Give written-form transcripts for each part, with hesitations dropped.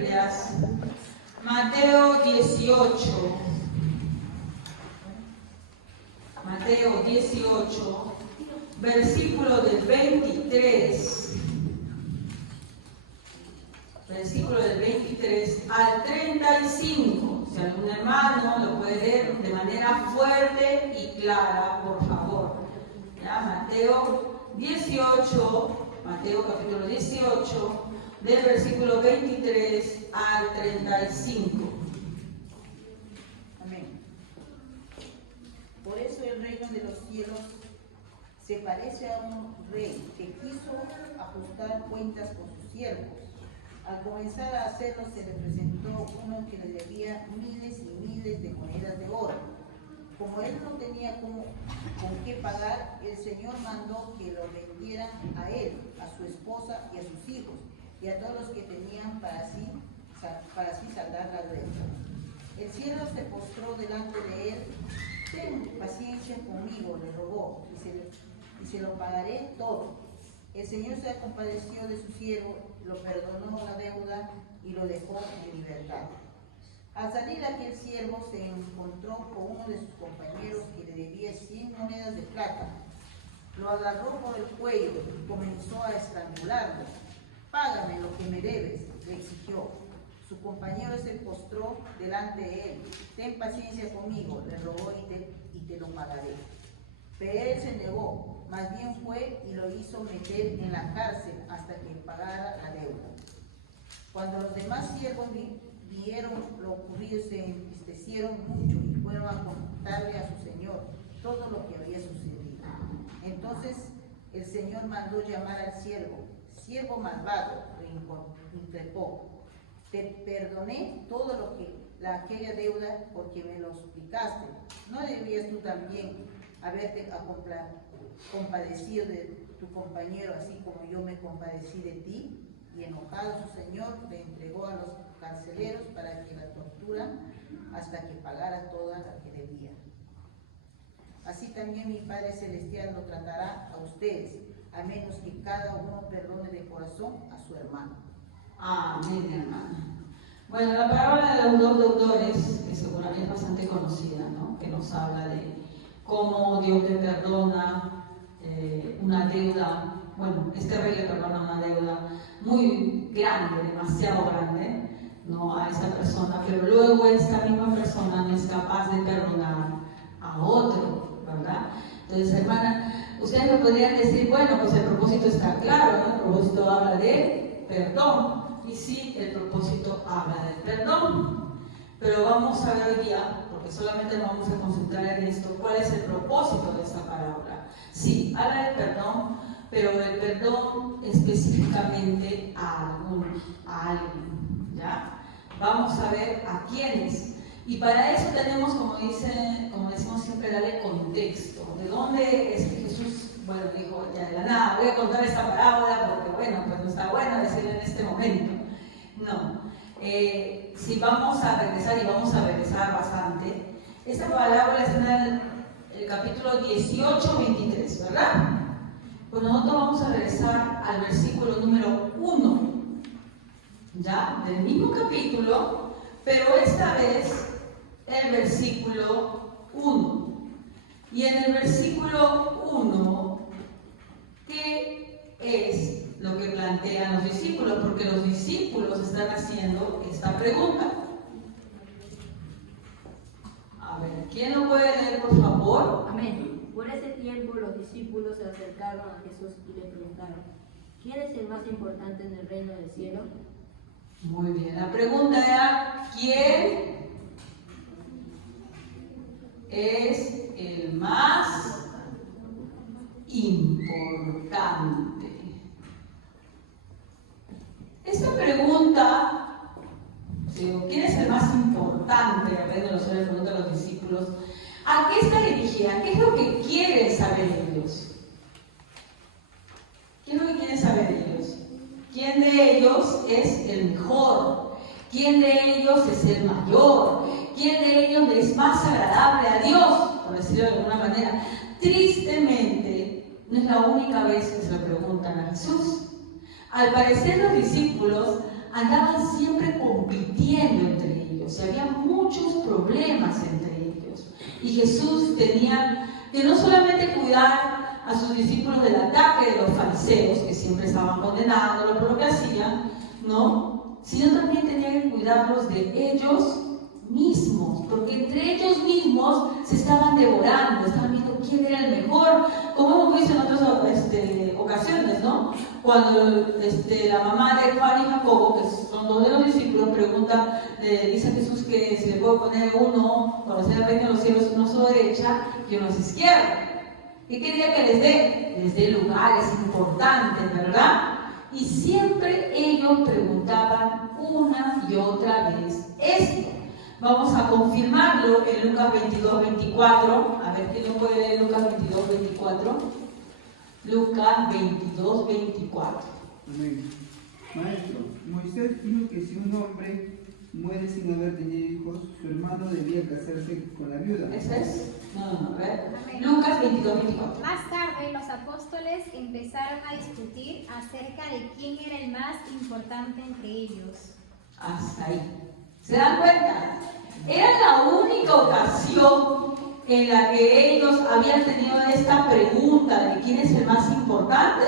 Biblias, Mateo 18. Mateo 18, versículo del 23. Versículo del 23 al 35. Si algún hermano lo puede leer de manera fuerte y clara, por favor. ¿Ya? Mateo 18, Mateo capítulo 18, del versículo 23 al 35. Amén. Por eso el reino de los cielos se parece a un rey que quiso ajustar cuentas con sus siervos. Al comenzar a hacerlo se le presentó uno que le debía miles y miles de monedas de oro. Como él no tenía con qué pagar, el Señor mandó que lo vendieran a él, a su esposa y a sus hijos, y a todos los que tenían para así saldar la deuda. El siervo se postró delante de él. Ten paciencia conmigo, le rogó, y se lo pagaré todo. El Señor se compadeció de su siervo, lo perdonó la deuda y lo dejó en libertad. Al salir aquel siervo se encontró con uno de sus compañeros que le debía 100 monedas de plata. Lo agarró por el cuello y comenzó a estrangularlo. Págame lo que me debes, le exigió. Su compañero se postró delante de él. Ten paciencia conmigo, le rogó, y te lo pagaré. Pero él se negó, más bien fue y lo hizo meter en la cárcel hasta que pagara la deuda. Cuando los demás siervos vieron lo ocurrido, se entristecieron mucho y fueron a contarle a su señor todo lo que había sucedido. Entonces el Señor mandó llamar al siervo. Siervo malvado, le increpó. Te perdoné todo aquella deuda porque me lo suplicaste. ¿No debías tú también haberte compadecido de tu compañero así como yo me compadecí de ti? Y enojado su señor le entregó a los carceleros para que la torturan hasta que pagara toda la que debía. Así también mi Padre Celestial lo tratará a ustedes, a menos que cada uno perdone de corazón a su hermano. Amén, hermana. Bueno, la parábola de los dos deudores, que seguramente es bastante conocida, ¿no? Que nos habla de cómo Dios le perdona una deuda. Bueno, este rey le perdona una deuda muy grande, demasiado grande, ¿no? A esa persona, pero luego esta misma persona no es capaz de perdonar a otro, ¿verdad? Entonces, hermana, ustedes me podrían decir, bueno, pues el propósito está claro, ¿no? El propósito habla de perdón. Y sí, el propósito habla del perdón. Pero vamos a ver hoy día, porque solamente nos vamos a concentrar en esto, cuál es el propósito de esta parábola. Sí, habla del perdón, pero el perdón específicamente a alguien, ¿ya? Vamos a ver a quiénes. Y para eso tenemos, como decimos siempre, darle contexto. ¿De dónde es que Jesús, bueno, dijo, ya de la nada, voy a contar esta parábola porque, bueno, pues no está bueno decirla en este momento? No. Si vamos a regresar, y vamos a regresar bastante, esta parábola está en el capítulo 18, 23, ¿verdad? Pues nosotros vamos a regresar al versículo número 1, ¿ya? Del mismo capítulo, pero esta vez el versículo 1. Y en el versículo 1, ¿qué es lo que plantean los discípulos? Porque los discípulos están haciendo esta pregunta. A ver, ¿quién lo puede leer, por favor? Amén. Por ese tiempo los discípulos se acercaron a Jesús y le preguntaron: ¿quién es el más importante en el reino del cielo? Muy bien, la pregunta era: ¿quién es el más importante? Esta pregunta, ¿quién es el más importante? El reino de los cielos, le pregunta a los discípulos. ¿A qué está dirigida? ¿Qué es lo que quieren saber ellos? ¿Qué es lo que quieren saber ellos? ¿Quién de ellos es el mejor? ¿Quién de ellos es el mayor? ¿Quién de ellos es más agradable a Dios? Por decirlo de alguna manera. Tristemente, no es la única vez que se lo preguntan a Jesús. Al parecer los discípulos andaban siempre compitiendo entre ellos y había muchos problemas entre ellos. Y Jesús tenía que no solamente cuidar a sus discípulos del ataque de los fariseos, que siempre estaban condenándolos por lo que hacían, ¿no? Sino también tenía que cuidarlos de ellos mismos, porque entre ellos mismos se estaban devorando, estaban viendo quién era el mejor, como hemos visto en otras ocasiones, ¿no? Cuando la mamá de Juan y Jacobo, que son dos de los discípulos, pregunta, le dice a Jesús que si le puede poner uno, cuando sea el reino de los cielos, uno a su derecha y uno a su izquierda. ¿Qué quería que les dé? Les dé lugares importantes, ¿verdad? Y siempre ellos preguntaban una y otra vez esto. Vamos a confirmarlo en Lucas 22, 24. A ver quién lo puede leer, Lucas 22, 24. Lucas 22, 24. Amén. Maestro, Moisés dijo que si un hombre muere sin haber tenido hijos, su hermano debía casarse con la viuda. ¿Ese es? No, a ver. Amén. Lucas 22, 24. Más tarde, los apóstoles empezaron a discutir acerca de quién era el más importante entre ellos. Hasta ahí. ¿Se dan cuenta? Era la única ocasión en la que ellos habían tenido esta pregunta de quién es el más importante,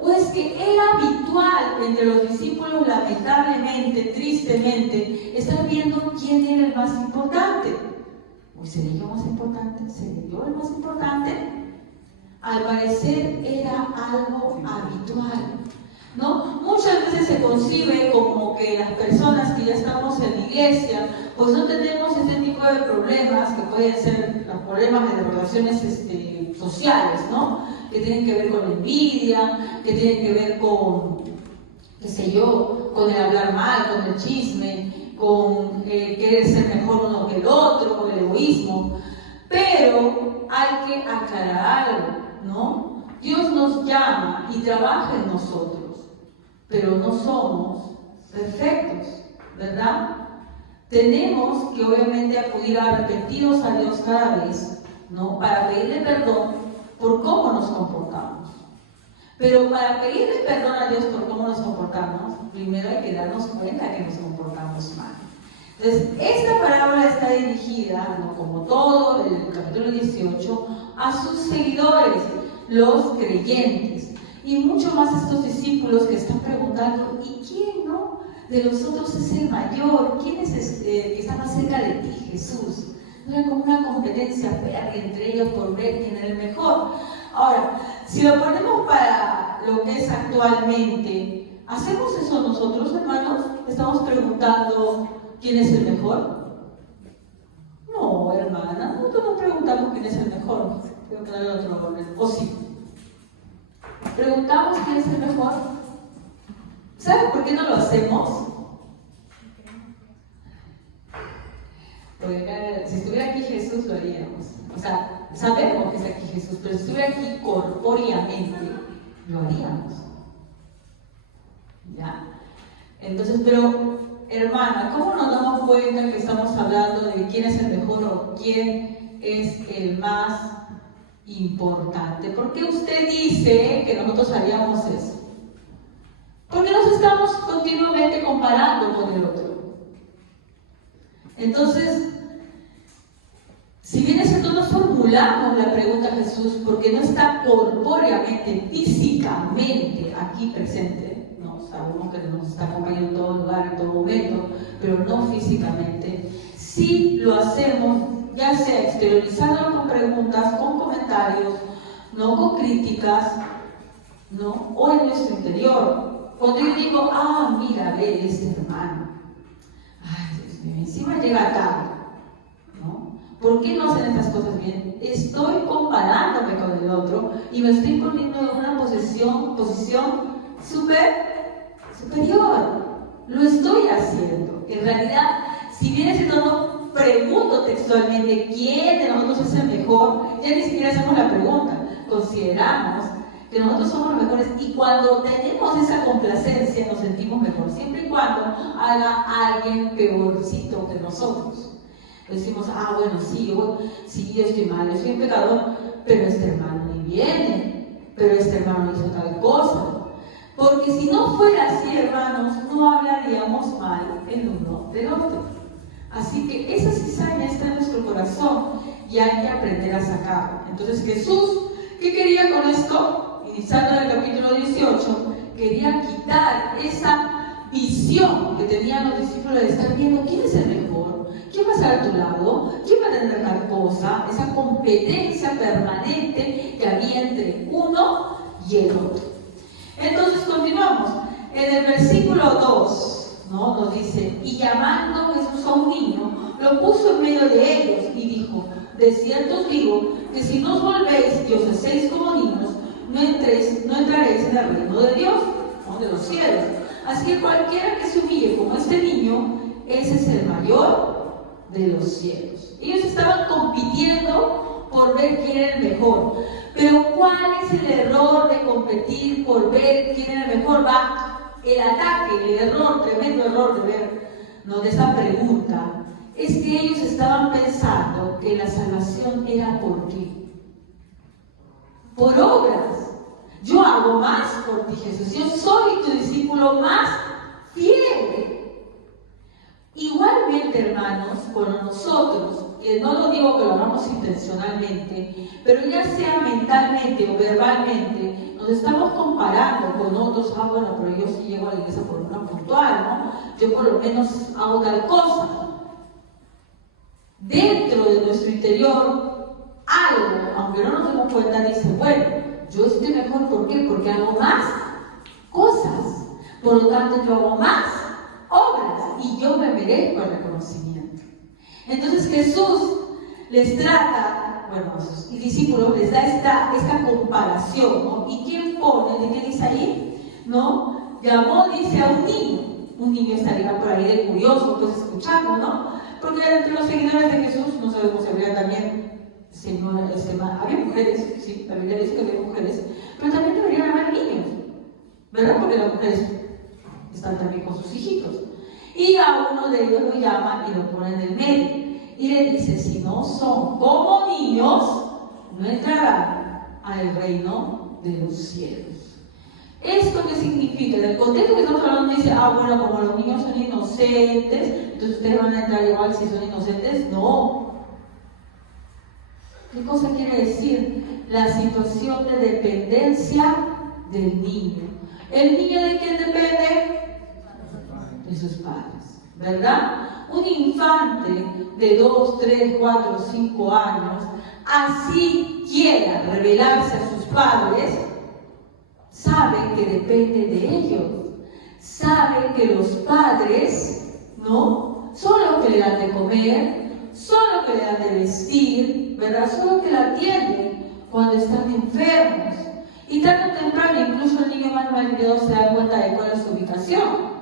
o es que era habitual entre los discípulos, lamentablemente, tristemente, estar viendo quién era el más importante. ¿O seré yo más importante? ¿Seré yo el más importante? Al parecer era algo habitual, ¿no? Muchas veces se concibe como que las personas que ya estamos en la iglesia, pues no tenemos este tipo de problemas que pueden ser los problemas de relaciones sociales, ¿no? Que tienen que ver con la envidia, que tienen que ver con, qué sé yo, con el hablar mal, con el chisme, con querer ser mejor uno que el otro, con el egoísmo. Pero hay que aclarar algo, ¿no? Dios nos llama y trabaja en nosotros, pero no somos perfectos, ¿verdad? Tenemos que obviamente acudir arrepentidos a Dios cada vez, ¿no? Para pedirle perdón por cómo nos comportamos. Pero para pedirle perdón a Dios por cómo nos comportamos, primero hay que darnos cuenta que nos comportamos mal. Entonces, esta parábola está dirigida, ¿no? Como todo el capítulo 18, a sus seguidores, los creyentes. Y mucho más estos discípulos que están preguntando, ¿y quién, no? De nosotros es el mayor, ¿quién es que está más cerca de ti, Jesús? Era como una competencia férrea entre ellos por ver quién era el mejor. Ahora, si lo ponemos para lo que es actualmente, ¿hacemos eso nosotros, hermanos? ¿Estamos preguntando quién es el mejor? No, hermana, nosotros no preguntamos quién es el mejor. Creo que no hay otro orden. ¿O sí? ¿Preguntamos quién es el mejor? ¿Saben por qué no lo hacemos? Porque si estuviera aquí Jesús lo haríamos. O sea, sabemos que está aquí Jesús, pero si estuviera aquí corpóreamente, lo haríamos. ¿Ya? Entonces, pero, hermana, ¿cómo nos damos cuenta que estamos hablando de quién es el mejor o quién es el más importante? ¿Por qué usted dice que nosotros haríamos eso? Porque nos estamos continuamente comparando con el otro. Entonces, si bien es cierto, no formulamos la pregunta a Jesús porque no está corpóreamente, físicamente aquí presente, no sabemos que nos está acompañando en todo lugar, en todo momento, pero no físicamente, sí lo hacemos, ya sea exteriorizándolo con preguntas, con comentarios, no con críticas, ¿no? O en nuestro interior. Cuando yo digo, mira, ve este hermano, ay, Dios mío, encima llega tarde, ¿no? ¿Por qué no hacen estas cosas bien? Estoy comparándome con el otro y me estoy poniendo en una posición superior. Lo estoy haciendo. En realidad, si bien es cierto, no pregunto textualmente quién de nosotros es el mejor, ya ni siquiera hacemos la pregunta. Consideramos que nosotros somos los mejores y cuando tenemos esa complacencia nos sentimos mejor, siempre y cuando haga alguien peorcito que nosotros. Decimos, bueno, sí, yo estoy mal, yo soy un pecador, pero este hermano ni viene, pero este hermano hizo tal cosa. Porque si no fuera así, hermanos, no hablaríamos mal el uno del otro. Así que esa cizaña está en nuestro corazón y hay que aprender a sacarla. Entonces Jesús, ¿qué quería con esto? Iniciando en el capítulo 18, quería quitar esa visión que tenían los discípulos de estar viendo quién es el mejor, quién va a estar a tu lado, quién va a tener tal cosa, esa competencia permanente que había entre uno y el otro. Entonces continuamos. En el versículo 2, ¿no? Nos dice, y llamando Jesús a un niño, lo puso en medio de ellos y dijo, de cierto os digo, que si no os volvéis y os hacéis como niños, no entraréis en el reino de Dios, ¿no? De los cielos. Así que cualquiera que se humille como este niño, ese es el mayor de los cielos. Ellos estaban compitiendo por ver quién era el mejor. Pero ¿cuál es el error de competir por ver quién era el mejor? Va el ataque, el error, tremendo error de ver, ¿no? De esa pregunta, es que ellos estaban pensando que la salvación era por qué. Por obras. Yo hago más por ti, Jesús. Yo soy tu discípulo más fiel. Igualmente, hermanos, cuando nosotros, que no lo digo que lo hagamos intencionalmente, pero ya sea mentalmente o verbalmente, nos estamos comparando con otros, bueno, pero yo sí llego a la iglesia por una puntual, ¿no? Yo por lo menos hago tal cosa. Dentro de nuestro interior, algo, aunque no nos demos cuenta, dice, bueno, yo estoy mejor, ¿por qué? Porque hago más cosas, por lo tanto yo hago más obras y yo me merezco el reconocimiento. Entonces Jesús les trata, bueno, a sus discípulos les da esta comparación, ¿no? ¿Y quién pone? ¿De qué dice ahí? ¿No? Llamó, dice, a un niño estaría por ahí de curioso, pues escuchando, ¿no? Porque entre los seguidores de Jesús, no sabemos si habría también, había mujeres, sí, la Biblia dice que había mujeres, pero también deberían haber niños, ¿verdad? Porque las mujeres están también con sus hijitos. Y a uno de ellos lo llama y lo pone en el medio. Y le dice, si no son como niños, no entrarán al reino de los cielos. ¿Esto qué significa? En el contexto que estamos hablando dice, bueno, como los niños son inocentes, entonces ustedes van a entrar igual si son inocentes. No. ¿Qué cosa quiere decir? La situación de dependencia del niño. ¿El niño de quién depende? De sus padres, ¿verdad? Un infante de 2, 3, 4, 5 años, así quiera revelarse a sus padres, sabe que depende de ellos, sabe que los padres, ¿no? Son los que le dan de comer, son los que le dan de vestir, ¿verdad? Son los que la atienden cuando están enfermos. Y tarde o temprano, incluso el niño más malcriado se da cuenta de cuál es su ubicación.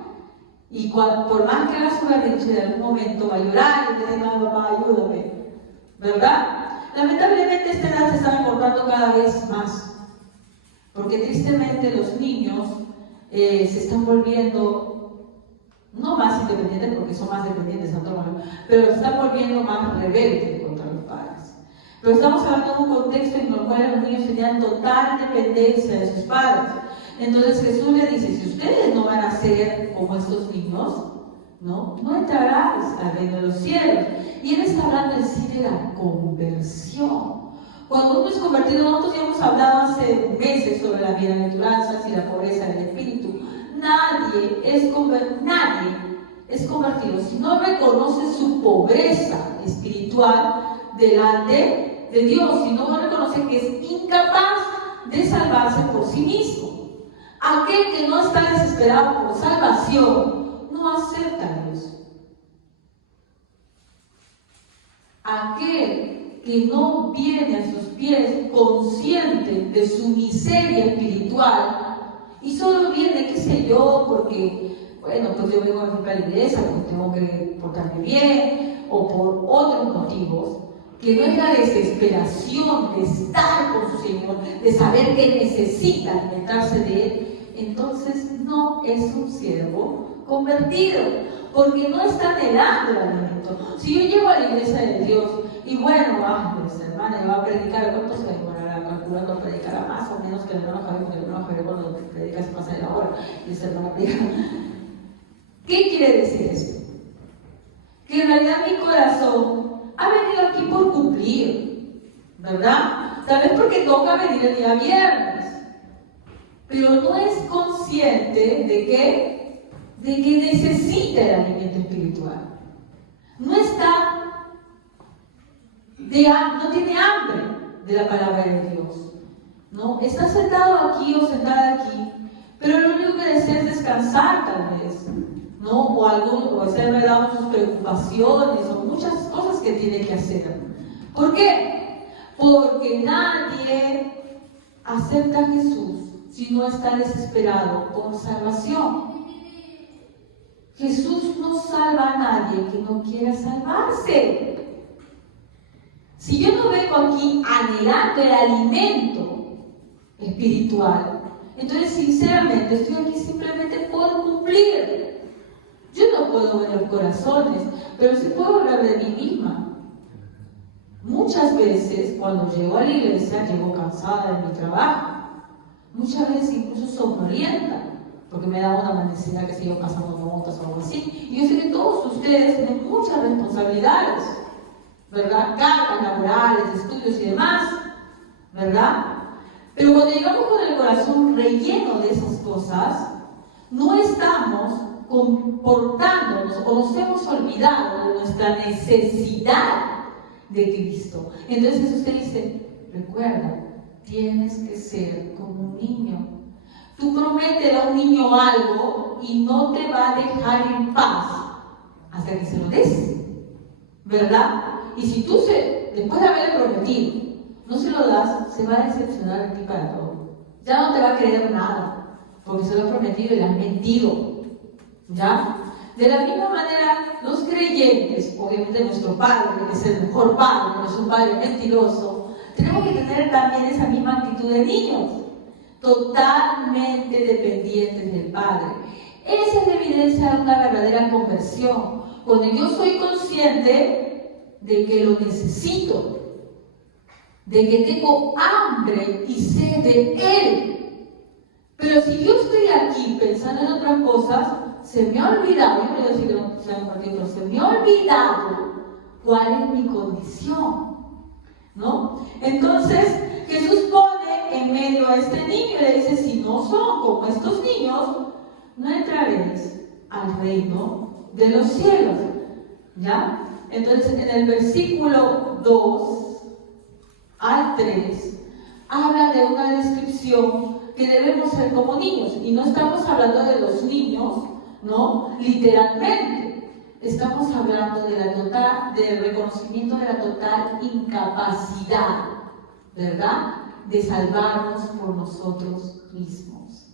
Y por más que haga su berrinche, en algún momento va a llorar y le dice, papá, ayúdame, ¿verdad? Lamentablemente esta edad se está recortando cada vez más, porque tristemente los niños se están volviendo, no más independientes, porque son más dependientes, pero se están volviendo más rebeldes contra los padres. Pero estamos hablando de un contexto en el cual los niños tenían total dependencia de sus padres. Entonces Jesús le dice, si ustedes no van a ser como estos niños, no entrarán al reino de los cielos. Y él está hablando en sí de la conversión. Cuando uno es convertido, nosotros ya hemos hablado hace meses sobre las bienaventuranzas y la pobreza del espíritu. Nadie es convertido si no reconoce su pobreza espiritual delante de Dios, si no reconoce que es incapaz de salvarse por sí mismo. Aquel que no está desesperado por salvación no acepta a Dios. Aquel que no viene a sus pies consciente de su miseria espiritual y solo viene, qué sé yo, porque, bueno, pues yo vengo a la iglesia porque tengo que portarme bien o por otros motivos, que no es la desesperación de estar con su Señor, de saber que necesita alimentarse de Él, entonces no es un siervo convertido, porque no está anhelando el alimento. Si yo llego a la iglesia de Dios y bueno, pues hermana, va a predicar, ¿cuánto se demorará? calculo no predicará más o menos que el hermano Javier, porque el hermano Javier cuando predica se pasa de la hora y el hermano predica. ¿Qué quiere decir esto? Que en realidad mi corazón ha venido aquí por cumplir, ¿verdad? Tal vez porque toca venir el día viernes, pero no es consciente de que necesita el alimento espiritual. No tiene hambre de la palabra de Dios, ¿no? Está sentado aquí o sentada aquí, pero lo único que desea es descansar tal vez, ¿no? O hacer verdad sus preocupaciones o muchas cosas que tiene que hacer. ¿Por qué? Porque nadie acepta a Jesús si no está desesperado por salvación. Jesús no salva a nadie que no quiera salvarse. Si yo no vengo aquí anhelando el alimento espiritual, entonces sinceramente estoy aquí simplemente por cumplir. Yo no puedo ver los corazones, pero sí puedo hablar de mí misma. Muchas veces cuando llego a la iglesia llego cansada de mi trabajo. Muchas veces incluso somnolienta, porque me da una necesidad que sigo pasando notas o algo así. Y yo sé que todos ustedes tienen muchas responsabilidades, ¿verdad? Cargas laborales, estudios y demás, ¿verdad? Pero cuando llegamos con el corazón relleno de esas cosas, no estamos comportándonos o nos hemos olvidado de nuestra necesidad de Cristo. Entonces usted dice, recuerda, tienes que ser como un niño. Tú prométele a un niño algo y no te va a dejar en paz hasta que se lo des, ¿verdad? Y si tú después de haberle prometido, no se lo das, se va a decepcionar de ti para todo. Ya no te va a creer nada, porque se lo has prometido y le has mentido, ¿ya? De la misma manera, los creyentes, obviamente nuestro Padre, que es el mejor Padre, no es un Padre mentiroso, tenemos que tener también esa misma actitud de niños, totalmente dependientes del Padre. Esa es la evidencia de una verdadera conversión, cuando yo soy consciente de que lo necesito, de que tengo hambre y sed de Él. Pero si yo estoy aquí pensando en otras cosas, se me ha olvidado, yo no voy a decir que no sea un partido, pero se me ha olvidado cuál es mi condición, ¿no? Entonces Jesús pone en medio a este niño y le dice, si no son como estos niños, no entraréis al reino de los cielos, ¿ya? Entonces en el versículo 2 al 3 habla de una descripción que debemos ser como niños, y no estamos hablando de los niños, ¿no? Literalmente, estamos hablando del reconocimiento de la total incapacidad, ¿verdad?, de salvarnos por nosotros mismos.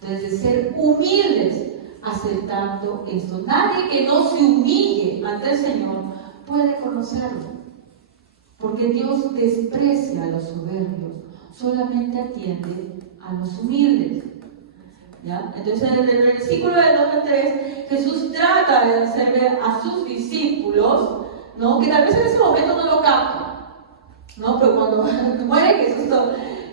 Entonces, de ser humildes aceptando esto. Nadie que no se humille ante el Señor puede conocerlo, porque Dios desprecia a los soberbios, solamente atiende a los humildes, ¿ya? Entonces en el versículo del 2 al 3 Jesús trata de hacer ver a sus discípulos, ¿no?, que tal vez en ese momento no lo captan, ¿no? Pero cuando muere Jesús,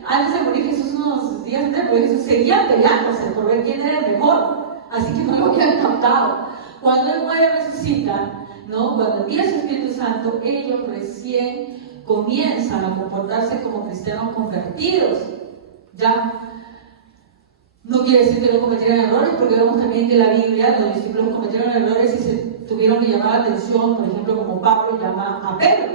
antes de morir Jesús, unos días antes de morir Jesús, seguía peleándose por ver quién era el mejor, así que no lo habían captado. Cuando Él muere, resucita, ¿no?, cuando envía su Espíritu Santo, ellos recién comienzan a comportarse como cristianos convertidos, ¿ya? No quiere decir que no cometieran errores, porque vemos también que en la Biblia los discípulos cometieron errores y se tuvieron que llamar la atención, por ejemplo, como Pablo llama a Pedro.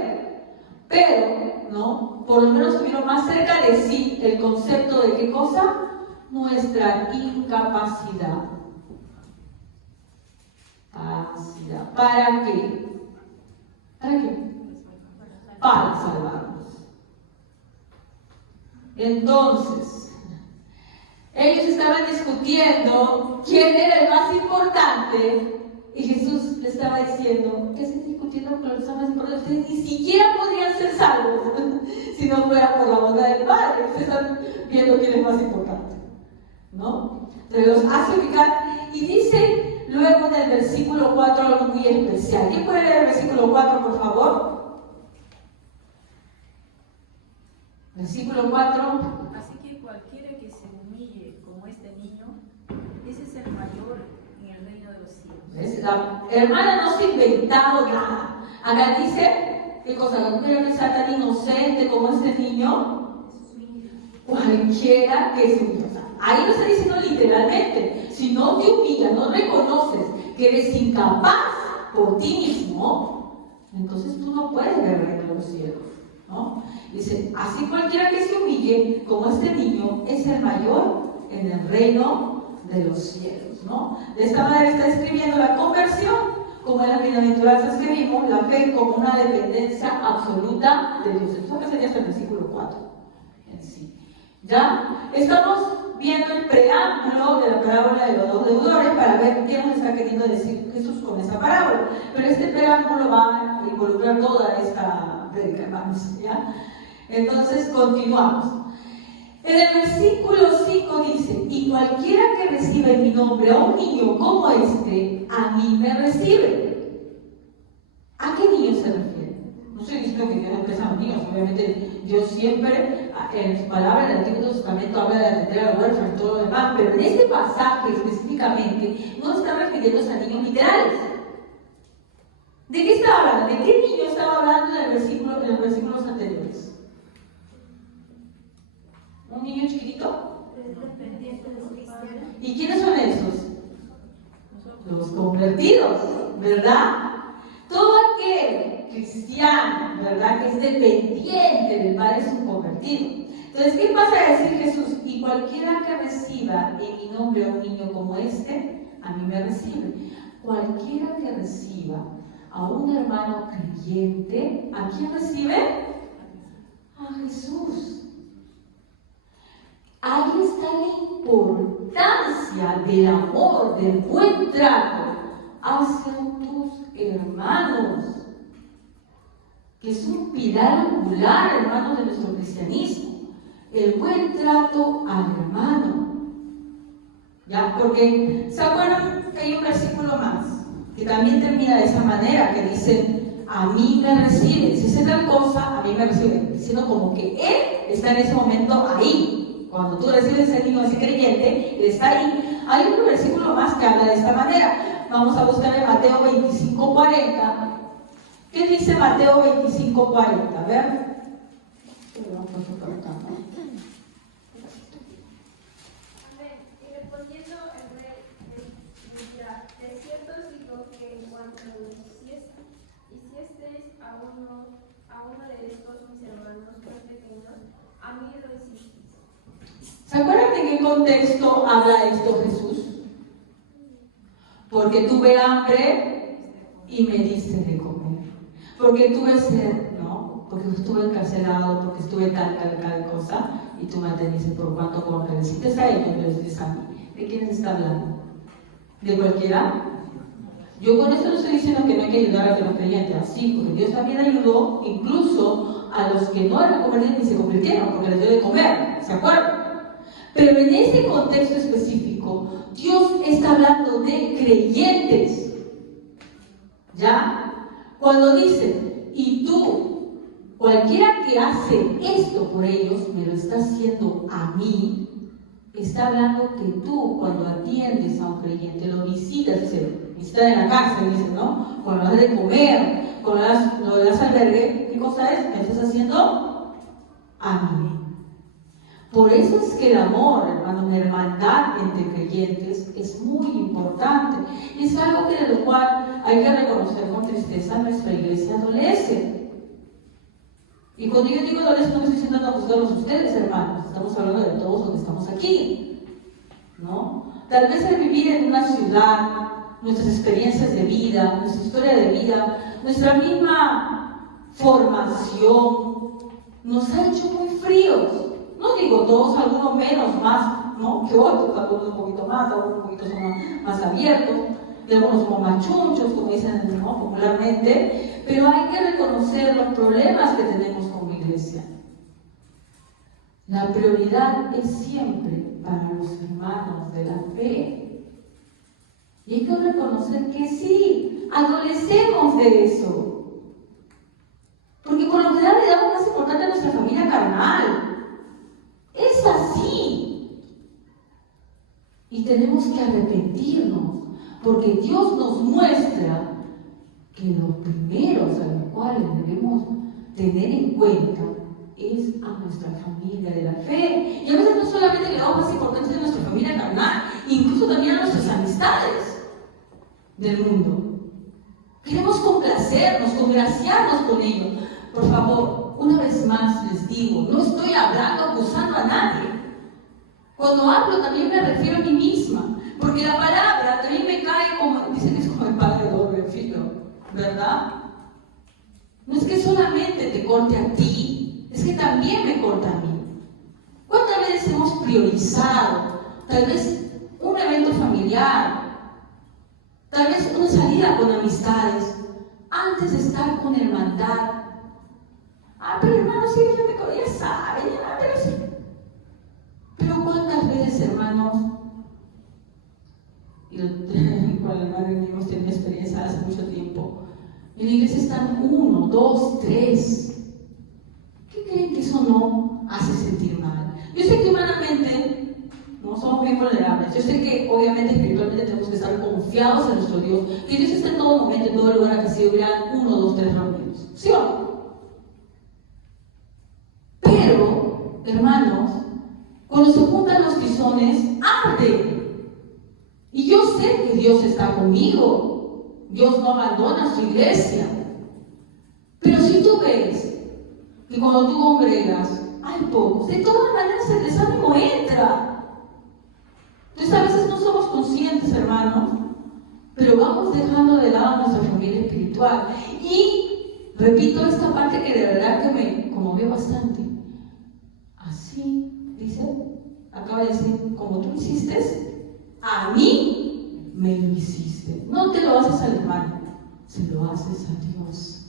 Pero, ¿no?, por lo menos tuvieron más cerca de sí el concepto de ¿qué cosa? Nuestra incapacidad. ¿Para qué? ¿Para qué? Para salvarnos. Entonces, ellos estaban discutiendo quién era el más importante, y Jesús le estaba diciendo, ¿qué están discutiendo por los más importantes? Ustedes ni siquiera podrían ser salvos si no fuera por la bondad del Padre. Ustedes están viendo quién es más importante, ¿no? Entonces los hace ubicar, y dice luego en el versículo 4 algo muy especial. ¿Quién puede leer el versículo 4, por favor? Versículo 4. Así que cualquiera que se humille como este niño, ese es el mayor en el reino de los cielos. ¿Ves? La hermana no se ha inventado nada. Acá dice, ¿qué cosa? Cualquiera que sea tan inocente como este niño, cualquiera que se humille. Ahí no está diciendo literalmente, si no te humillas, no reconoces que eres incapaz por ti mismo, entonces tú no puedes ver el reino de los cielos, ¿no? Dice, así cualquiera que se humille como este niño es el mayor en el reino de los cielos, ¿no? De esta manera está describiendo la conversión como en las bienaventuranzas que vimos, la fe como una dependencia absoluta de Dios. Eso que sería hasta el versículo 4 en sí. ¿Ya? Estamos viendo el preámbulo de la parábola de los dos deudores para ver qué nos está queriendo decir Jesús con esa parábola. Pero este preámbulo va a involucrar toda esta prédica, hermanos, ¿ya? Entonces, continuamos. En el versículo 5 dice, y cualquiera que reciba en mi nombre a un niño como este, a mí me recibe. ¿A qué niño se refiere? No estoy diciendo que no empiezan los niños, obviamente Dios siempre, en su palabra, en el Antiguo Testamento habla de atender a los huérfanos y todo lo demás, pero en este pasaje específicamente no está refiriéndose a niños literales. ¿De qué estaba hablando? ¿De qué niño estaba hablando en los versículos anteriores? ¿Un niño chiquitito? ¿Y quiénes son esos? Los convertidos, ¿verdad? Todo aquel cristiano, ¿verdad?, que es dependiente del Padre es un convertido. Entonces, ¿qué pasa a decir Jesús? Y cualquiera que reciba en mi nombre a un niño como este, a mí me recibe. Cualquiera que reciba a un hermano creyente, ¿a quién recibe? A Jesús. Ahí está la importancia del amor, del buen trato hacia tus hermanos, que es un pilar angular, hermanos, de nuestro cristianismo. El buen trato al hermano. ¿Ya? Porque, ¿se acuerdan que hay un versículo más que también termina de esa manera, que dice, a mí me recibe? Si hace tal cosa, a mí me recibe. Diciendo como que Él está en ese momento ahí. Cuando tú recibes ese niño, ese creyente, Él está ahí. Hay un versículo más que habla de esta manera. Vamos a buscar en Mateo 25:40. ¿Qué dice Mateo 25:40? A ver. Y respondiendo el rey dirá, de cierto os digo que en cuanto hicisteis a uno de estos mis hermanos más pequeños, a mí lo hicisteis. ¿Se acuerdan de qué contexto habla esto Jesús? Porque tuve hambre y me diste de comer. Porque tuve sed, ¿no? Porque estuve encarcelado, porque estuve tal cosa, y tú me atendiste por cuanto como le hiciste a ellos, me hiciste a mí. ¿De quiénes está hablando? ¿De cualquiera? Yo con esto no estoy diciendo que no hay que ayudar a los creyentes, así, porque Dios también ayudó incluso a los que no eran convertidos ni se convirtieron, porque les dio de comer, ¿se acuerdan? Pero en ese contexto específico, Dios está hablando de creyentes. ¿Ya? Cuando dice, y tú, cualquiera que hace esto por ellos, me lo está haciendo a mí, está hablando que tú, cuando atiendes a un creyente, lo visitas, visitas en la cárcel, dice, ¿no? Cuando lo das de comer, cuando lo das albergue, ¿qué cosa es? Me estás haciendo a mí. Por eso es que el amor, hermano, la hermandad entre creyentes es muy importante. Y es algo que de lo cual hay que reconocer con tristeza nuestra iglesia adolece. Y cuando yo digo adolece, no me estoy diciendo a juzgarlos ustedes, hermanos. Estamos hablando de todos los que estamos aquí, ¿no? Tal vez el vivir en una ciudad, nuestras experiencias de vida, nuestra historia de vida, nuestra misma formación, nos ha hecho muy fríos. No digo todos, algunos menos, más, ¿no?, que otros, algunos un poquito más, algunos un poquito son más abiertos, y algunos somos más chunchos, como dicen, ¿no?, popularmente, pero hay que reconocer los problemas que tenemos como iglesia. La prioridad es siempre para los hermanos de la fe. Y hay que reconocer que sí, adolecemos de eso. Porque por lo general le damos más importancia a nuestra familia carnal. arrepentirnos, porque Dios nos muestra que los primeros a los cuales debemos tener en cuenta es a nuestra familia de la fe. Y a veces no solamente le damos más importancia a nuestra familia carnal, incluso también a nuestras amistades del mundo. Queremos complacernos, congraciarnos con ellos. Por favor, una vez más les digo, no estoy hablando, acusando a nadie. Cuando hablo también me refiero a mí misma, porque la palabra también me cae como, dicen que es como el padre doble filo, ¿verdad? No es que solamente te corte a ti, es que también me corta a mí. ¿Cuántas veces hemos priorizado tal vez un evento familiar, tal vez una salida con amistades, antes de estar con hermandad? Ah, pero hermano, sí, ya sabe, pero sí. Pero ¿cuántas veces, hermanos? Y con el hermano hemos tenido experiencia hace mucho tiempo. En la iglesia están 1, 2, 3. ¿Qué creen que eso no hace sentir mal? Yo sé que humanamente no somos bien vulnerables. Yo sé que obviamente espiritualmente tenemos que estar confiados en nuestro Dios. Que Dios está en todo momento, en todo lugar, que si hubieran 1, 2, 3 reunidos. ¿Sí o no? Pero, hermanos, cuando se juntan los tizones, arde. Y yo sé que Dios está conmigo. Dios no abandona su iglesia. Pero si tú ves que cuando tú congregas hay pocos, de todas maneras el desánimo entra. Entonces a veces no somos conscientes, hermanos, pero vamos dejando de lado a nuestra familia espiritual. Y repito esta parte que de verdad que me conmovió bastante. Así, dice, acaba de decir, como tú hiciste, a mí me lo hiciste. No te lo haces al hermano, se lo haces a Dios.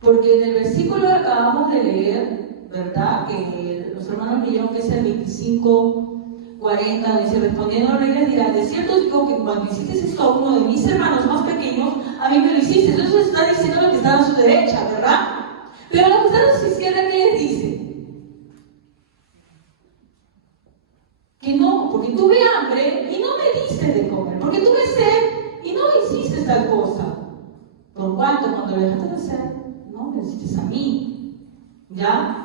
Porque en el versículo que acabamos de leer, ¿verdad? Que los hermanos leyeron, que es el 25:40, dice, respondiendo al rey les dirá, de cierto digo que cuando hiciste esto a uno de mis hermanos más pequeños, a mí me lo hiciste. Entonces está diciendo lo que está a su derecha, ¿verdad? Pero lo que está a su izquierda, ¿qué les dice? Que no, porque tuve hambre y no me diste de comer, porque tuve sed y no me hiciste tal cosa. Por cuanto cuando lo dejaste de hacer, no me hiciste a mí, ¿ya?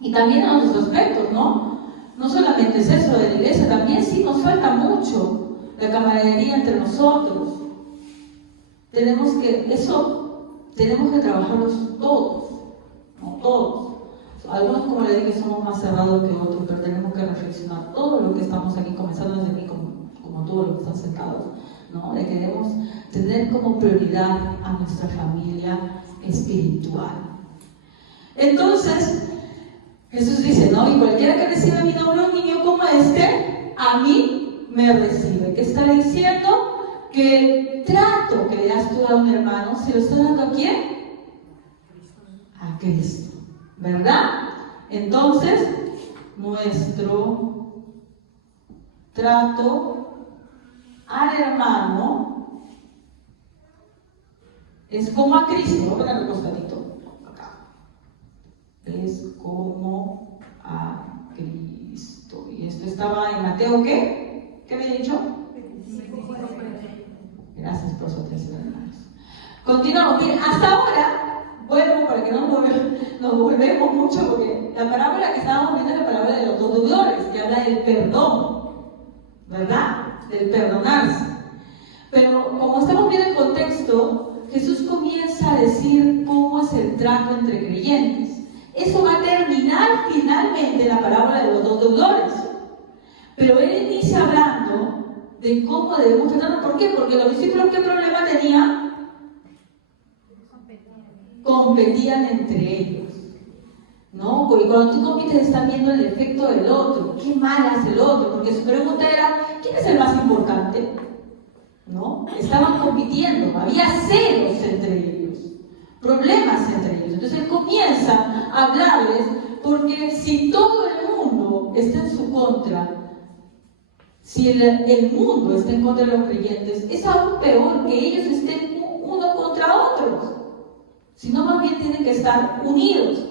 Y también en otros aspectos, ¿no? No solamente es eso de la iglesia, también sí nos falta mucho la camaradería entre nosotros. Tenemos que trabajarlos todos, no todos. Algunos, como le dije, somos más cerrados que otros, pero tenemos que reflexionar todo lo que estamos aquí, comenzando desde aquí, como todos los que están sentados, ¿no? Le queremos tener como prioridad a nuestra familia espiritual. Entonces, Jesús dice, ¿no? Y cualquiera que reciba en mi nombre un niño como este, a mí me recibe. ¿Qué está diciendo? Que el trato que le das tú a un hermano, ¿se lo está dando a quién? A Cristo. ¿Verdad? Entonces, nuestro trato al hermano es como a Cristo. Voy a poner el costadito acá. Es como a Cristo. Y esto estaba en Mateo, ¿qué? ¿Qué me he dicho? Gracias por su atención, hermanos. Continuamos. Bien, hasta ahora vuelvo para que no nos volvemos mucho, porque la parábola que estábamos viendo es la parábola de los dos deudores, que habla del perdón, ¿verdad? Del perdonarse. Pero como estamos viendo el contexto, Jesús comienza a decir cómo es el trato entre creyentes. Eso va a terminar finalmente la parábola de los dos deudores. Pero él inicia hablando de cómo debemos tratarnos. ¿Por qué? Porque los discípulos, ¿qué problema tenían? Competían entre ellos, ¿no? Porque cuando tú compites estás viendo el defecto del otro, qué mal hace el otro, porque su pregunta era, ¿quién es el más importante? ¿No? Estaban compitiendo, había celos entre ellos, problemas entre ellos. Entonces él comienza a hablarles, porque si todo el mundo está en su contra, si el mundo está en contra de los creyentes, es aún peor que ellos estén uno contra otros. Sino más bien tienen que estar unidos.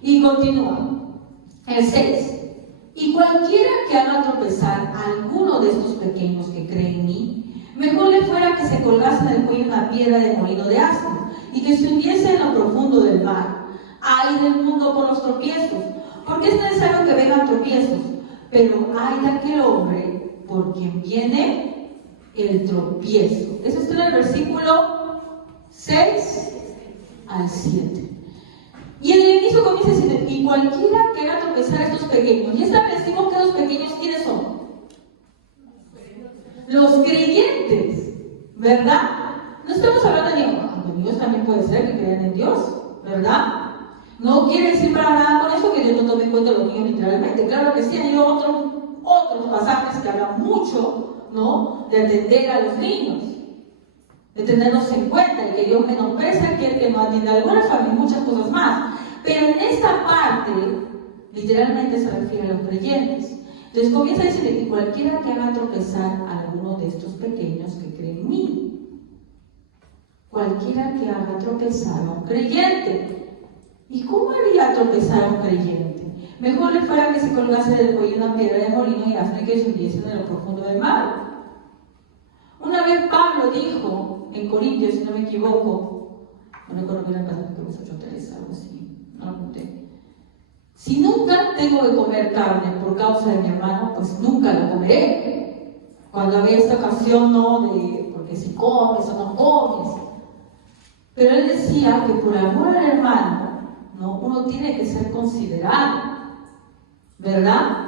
Y continúa. El 6. y cualquiera que haga tropezar a alguno de estos pequeños que creen en mí, mejor le fuera que se colgase en el cuello una piedra de molino de asno y que se hundiese en lo profundo del mar. Ay del mundo por los tropiezos, porque es necesario que vengan tropiezos, pero ay de aquel hombre por quien viene el tropiezo. Eso está en el versículo 6 al 7. Y en el inicio comienza diciendo, y cualquiera que haga tropezar a estos pequeños. Y establecimos que los pequeños, ¿quiénes son? Los creyentes, ¿verdad? No estamos hablando de amigos, también puede ser que crean en Dios, ¿verdad? No quiere decir para nada con eso que Dios no tome en cuenta a los niños literalmente. Claro que sí, hay otros pasajes que hablan mucho, ¿no?, de atender a los niños, de tenerlos en cuenta, y que Dios menosprecia a aquel que no atiende a alguna familia y muchas cosas más. Pero en esta parte, literalmente se refiere a los creyentes. Entonces comienza a decir que cualquiera que haga tropezar a alguno de estos pequeños que creen en mí, cualquiera que haga tropezar a un creyente. ¿Y cómo haría tropezar a un creyente? Mejor le fuera que se colgase del cuello una piedra de molino y hasta que se hundiese en lo profundo del mar. Una vez Pablo dijo en Corintios, si no me equivoco, no recuerdo bien el pasaje, creo que es 8:3, algo así, no lo apunté. Si nunca tengo que comer carne por causa de mi hermano, pues nunca lo comeré. Cuando había esta ocasión, ¿no?, de porque si comes o no comes. Pero él decía que por amor al hermano, ¿no?, uno tiene que ser considerado, ¿verdad?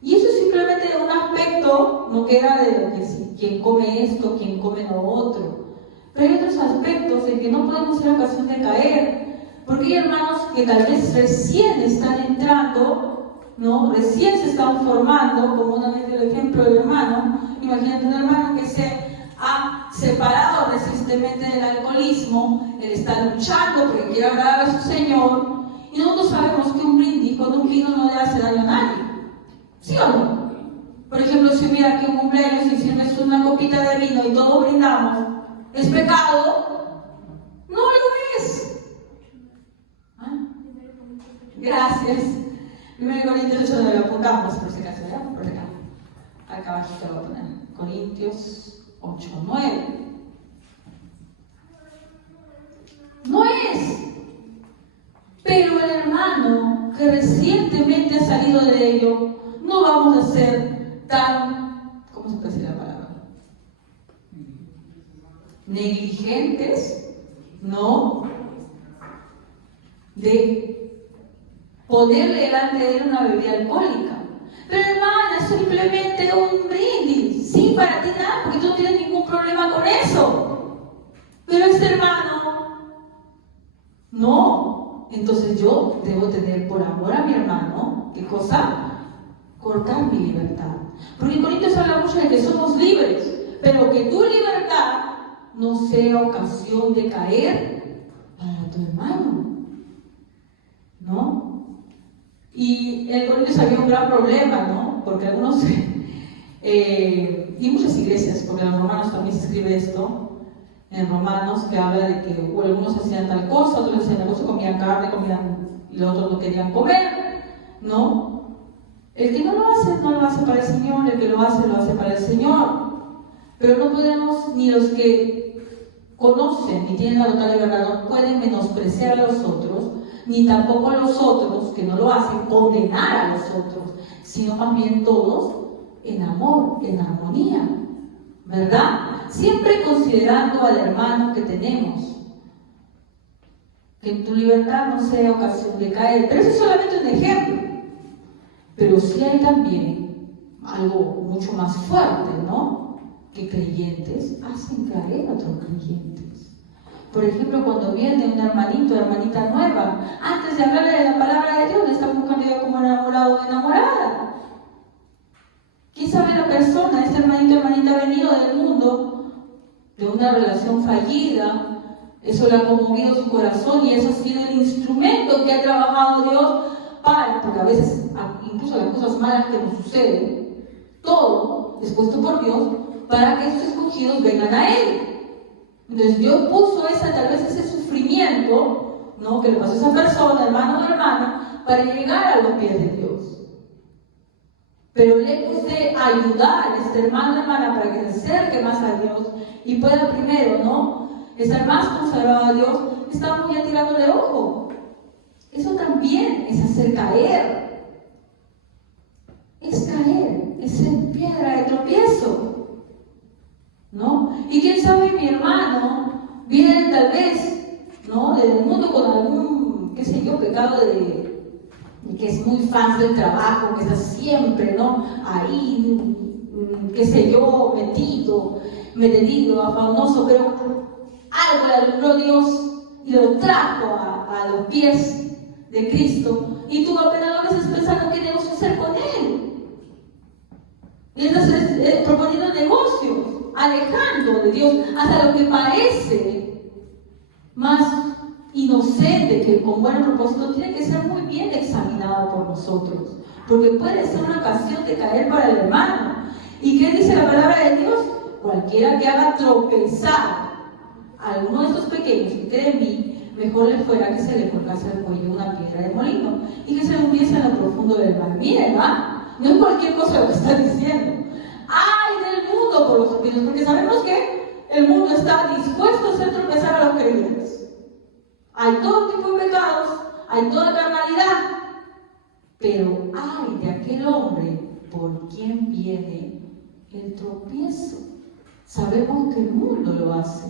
Y eso es simplemente un aspecto, no queda de lo que si quién come esto, quién come lo otro. Pero hay otros aspectos en que no podemos ser ocasión de caer. Porque hay hermanos que tal vez recién están entrando, ¿no?, recién se están formando, como una vez dio el ejemplo del hermano. Imagínate un hermano que se ha separado recientemente del alcoholismo, él está luchando porque quiere agradar a su Señor, y nosotros sabemos que un brindis con un vino no le hace daño a nadie, ¿sí o no? Por ejemplo, si hubiera aquí un cumpleaños y sirves una copita de vino y todos brindamos, ¿es pecado? No lo es. Gracias. 1 Corintios 8, lo apuntamos por si acaso, ¿ya? Por acá. Acá abajo te lo voy a poner. Corintios 8, 9. No es. Pero el hermano que recientemente ha salido de ello, no vamos a ser tan, ¿cómo se puede decir la palabra?, negligentes, ¿no?, de ponerle delante de él una bebida alcohólica. Pero hermana, es simplemente un brindis. Sí, para ti nada, porque tú no tienes ningún problema con eso. Pero este hermano, no. Entonces yo debo tener, por amor a mi hermano, ¿qué cosa? Cortar mi libertad. Porque en Corintios habla mucho de que somos libres, pero que tu libertad no sea ocasión de caer para tu hermano, ¿no? Y en Corintios había un gran problema, ¿no? Porque algunos, y muchas iglesias, porque en los Romanos también se escribe esto, en Romanos, que habla de que algunos hacían tal cosa, otros hacían tal cosa, comían carne, y los otros no querían comer, ¿no? El que no lo hace para el Señor, el que lo hace para el Señor. Pero no podemos, ni los que conocen ni tienen la total libertad, no pueden menospreciar a los otros, ni tampoco a los otros que no lo hacen condenar a los otros, sino más bien todos en amor, en armonía, ¿verdad? Siempre considerando al hermano que tenemos, que tu libertad no sea ocasión de caer. Pero eso es solamente un ejemplo. Pero sí hay también algo mucho más fuerte, ¿no? Que creyentes hacen caer a otros creyentes. Por ejemplo, cuando viene un hermanito o hermanita nueva, antes de hablarle de la palabra de Dios, le está buscando ya como enamorado o enamorada. ¿Quién sabe la persona, este hermanito o hermanita ha venido del mundo, de una relación fallida? Eso le ha conmovido su corazón y eso ha sido el instrumento que ha trabajado Dios para, porque a veces, incluso las cosas malas que nos suceden, todo es puesto por Dios para que esos escogidos vengan a Él. Entonces Dios puso tal vez ese sufrimiento, ¿no?, que le pasó a esa persona, hermano o hermana, para llegar a los pies de Dios. Pero lejos de ayudar a este hermano, hermana, para que se acerque más a Dios y pueda primero, ¿no?, estar más consagrado a Dios, estamos ya tirándole ojo. Eso también es hacer caer. Es caer, es ser piedra de tropiezo, ¿no? Y quién sabe, mi hermano viene tal vez, ¿no?, del mundo con algún, qué sé yo, pecado que es muy fan del trabajo, que está siempre, ¿no?, ahí, qué sé yo, metido, afanoso, pero algo le alumbró Dios y lo trajo a los pies de Cristo, y tú apenas lo ves pensando qué negocio hacer con Él. Y entonces proponiendo negocios, alejando de Dios, hasta lo que parece más inocente, que con buen propósito, tiene que ser muy bien examinado por nosotros, porque puede ser una ocasión de caer para el hermano. ¿Y qué dice la palabra de Dios? Cualquiera que haga tropezar a alguno de estos pequeños que cree en mí, mejor le fuera que se le colgase al cuello una piedra de molino y que se hundiese en lo profundo del mar. Miren, no es cualquier cosa lo que está diciendo. ¡Ay del mundo por los opinios! Porque sabemos que el mundo está dispuesto a hacer tropezar a los creyentes. Hay todo tipo de pecados, hay toda carnalidad, pero ay de aquel hombre por quien viene el tropiezo. Sabemos que el mundo lo hace,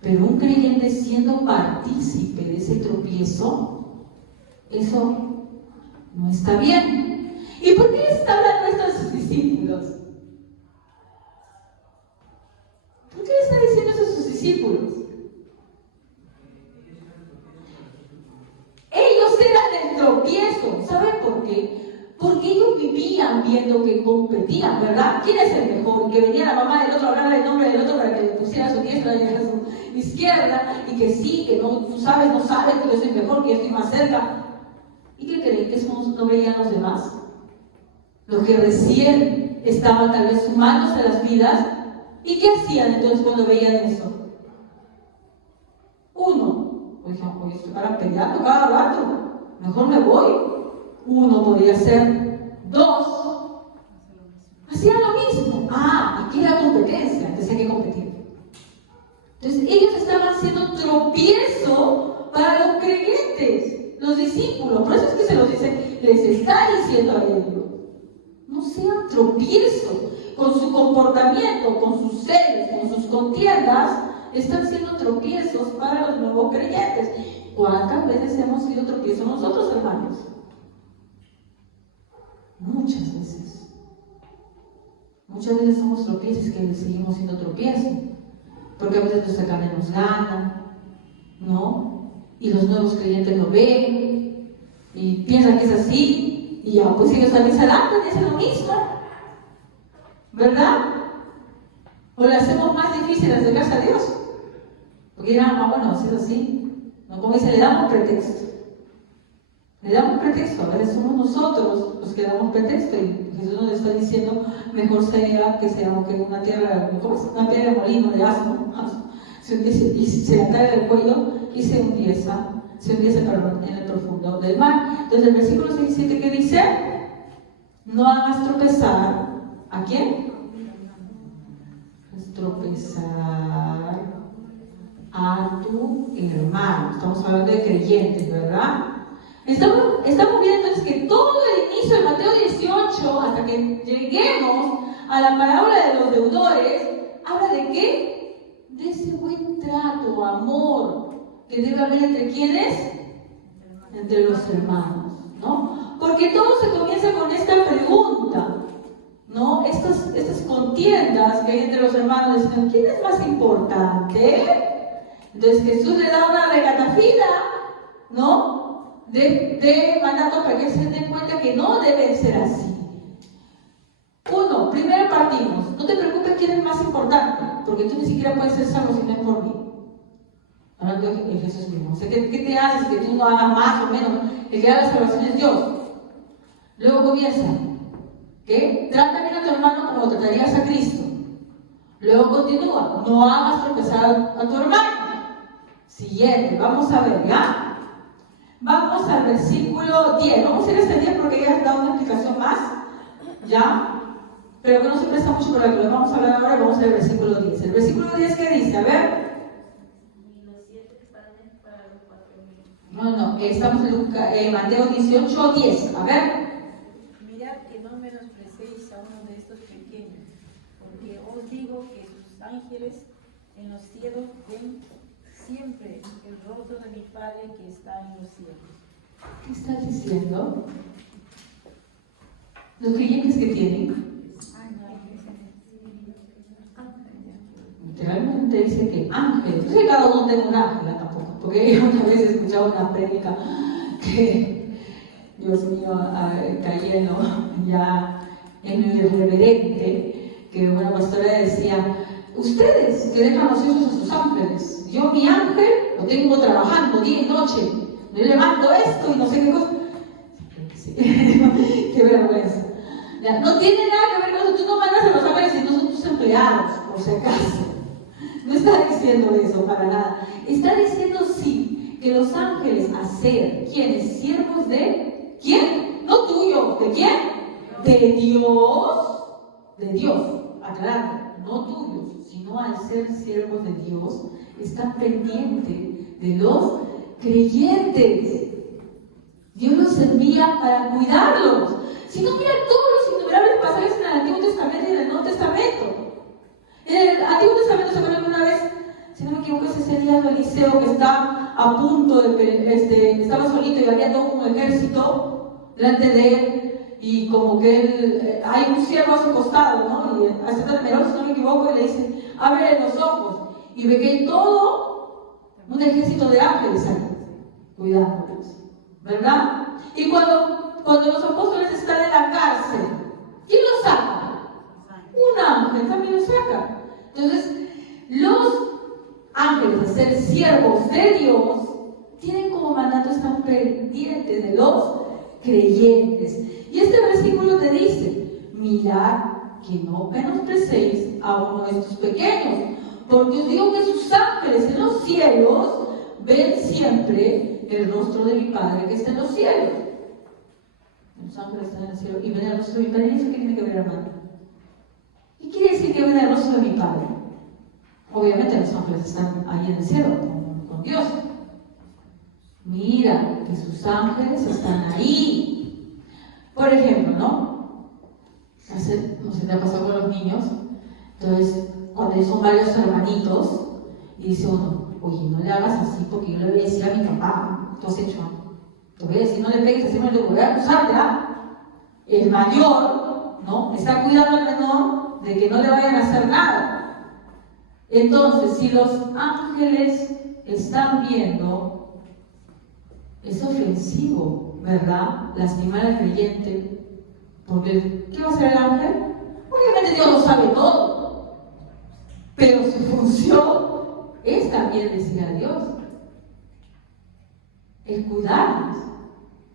pero un creyente siendo partícipe de ese tropiezo, eso no está bien. ¿Y por qué está hablando esto a sus discípulos? ¿Por qué le está diciendo eso a sus discípulos? Ellos eran el tropiezo. ¿Saben por qué? Porque ellos vivían viendo que competían, ¿verdad? ¿Quién es el mejor? Y que venía la mamá del otro a hablarle el nombre del otro para que le pusiera su diestra y a su izquierda, y que sí, que no, tú sabes, no sabes, que yo soy mejor, que yo estoy más cerca. ¿Y qué creen? Que eso no veían los demás. Los que recién estaban tal vez sumándose a las vidas. ¿Y qué hacían entonces cuando veían eso? Uno, pues estoy para peleando cada rato, mejor me voy. Uno podía ser. Dos, hacían lo mismo. Aquí era competencia, entonces hay que competir. Entonces ellos estaban siendo tropiezo para los creyentes, los discípulos. Por eso es que se los dice, les está diciendo a ellos, no sean tropiezo con su comportamiento, con sus celos, con sus contiendas. Están siendo tropiezos para los nuevos creyentes. ¿Cuántas veces hemos sido tropiezos nosotros, hermanos? Muchas veces. Muchas veces somos tropiezos que seguimos siendo tropiezos, porque a veces nuestra carne nos gana, ¿no? Y los nuevos creyentes lo ven y piensan que es así, y ya pues ellos también se adaptan y hacen lo mismo, ¿verdad? O le hacemos más difícil acercarse a Dios, porque dirán, bueno, si es así, no, como dice, le damos pretexto. Le damos pretexto, a veces somos nosotros los que damos pretexto, y Jesús nos está diciendo, mejor sea que una tierra, una piedra de molino de asno, se le cae del cuello y se hundiese en el profundo del mar. Entonces el versículo 17, ¿qué dice? No hagas tropezar, ¿a quién? Tropezar a tu hermano. Estamos hablando de creyentes, ¿verdad? Estamos viendo entonces que todo el inicio de Mateo 18, hasta que lleguemos a la parábola de los deudores, habla de ¿qué? De ese buen trato, amor, que debe haber entre ¿quiénes? Entre los hermanos, ¿no? Porque todo se comienza con esta pregunta, ¿no? Estas contiendas que hay entre los hermanos, dicen, ¿quién es más importante? Entonces Jesús le da una regatafina, ¿no? De mandato para que se den cuenta que no deben ser así. Uno, primero partimos. No te preocupes quién es más importante, porque tú ni siquiera puedes ser salvo si no es por mí. Hablando de Jesús mismo. O sea, ¿qué te haces que tú no hagas más o menos? El que haga la salvación es Dios. Luego comienza, ¿qué? Trata bien a tu hermano como lo tratarías a Cristo. Luego continúa, no hagas tropezar a tu hermano. Siguiente, vamos a ver, ¿ya? Vamos al versículo 10. Vamos a ir a este 10 porque ya has dado una explicación más ¿Ya? Pero que no se presta mucho para lo que vamos a hablar ahora. Vamos a ver el versículo 10. El versículo 10, ¿qué dice? A ver. No, estamos en Mateo 18, 10. A ver. Mirad que no menosprecéis a uno de estos pequeños, porque os digo que sus ángeles en los cielos ven siempre el rostro de mi Padre que está en los cielos. ¿Qué está diciendo? Los creyentes que tienen. Literalmente dice que ángeles. No sé si cada uno tiene un ángel tampoco, porque yo una vez he escuchado una prédica que, Dios mío, caí ya en lo irreverente, que una pastora decía: ustedes que dejan los hijos a sus ángeles, yo mi ángel lo tengo trabajando día y noche, le levanto esto y no sé qué cosa. Sí. Qué vergüenza. Ya, no tiene nada que ver con eso. Tú no mandas a los ángeles y no son tus empleados, por si acaso. No está diciendo eso para nada. Está diciendo sí, que los ángeles a ser, ¿quiénes? Siervos de ¿quién? No tuyo, ¿de quién? De Dios. De Dios, aclarando, no tuyos, sino al ser siervos de Dios, están pendientes de los creyentes. Dios los envía para cuidarlos. Si no, mira todos los innumerables pasajes en el Antiguo Testamento y en el Nuevo Testamento. En el Antiguo Testamento se acuerdan una vez, si no me equivoco, es ese día de Eliseo que está a punto de, estaba solito y había todo un ejército delante de él, y como que él, hay un siervo a su costado, ¿no? Y a este temeroso, si no me equivoco, y le dice: abre los ojos, y ve que hay todo un ejército de ángeles ahí, cuidándolos, ¿verdad? Y cuando los apóstoles están en la cárcel, ¿quién los saca? Un ángel también los saca. Entonces, los ángeles, a ser siervos de Dios, tienen como mandato estar pendientes de los creyentes. Y este versículo te dice: mirad que no menosprecéis a uno de estos pequeños, porque os digo que sus ángeles en los cielos ven siempre el rostro de mi Padre que está en los cielos. Los ángeles están en el cielo y ven el rostro de mi Padre. ¿Y eso qué tiene que ver, hermano? ¿Qué quiere decir que ven el rostro de mi Padre? Obviamente los ángeles están ahí en el cielo con Dios. Mira que sus ángeles están ahí. Por ejemplo, ¿no? No sé qué ha pasado con los niños. Entonces, cuando son varios hermanitos, y dice uno: oye, no le hagas así porque yo le voy a decir a mi papá, tú has hecho. Te voy a decir: no le pegues, así me lo voy a acusar, ¿verdad? El mayor, ¿no? Está cuidando al menor de que no le vayan a hacer nada. Entonces, si los ángeles están viendo, es ofensivo, ¿verdad? Lastimar al creyente. Porque, ¿qué va a hacer el ángel? Obviamente Dios lo sabe todo. Pero su función es también decir a Dios. Es cuidarnos,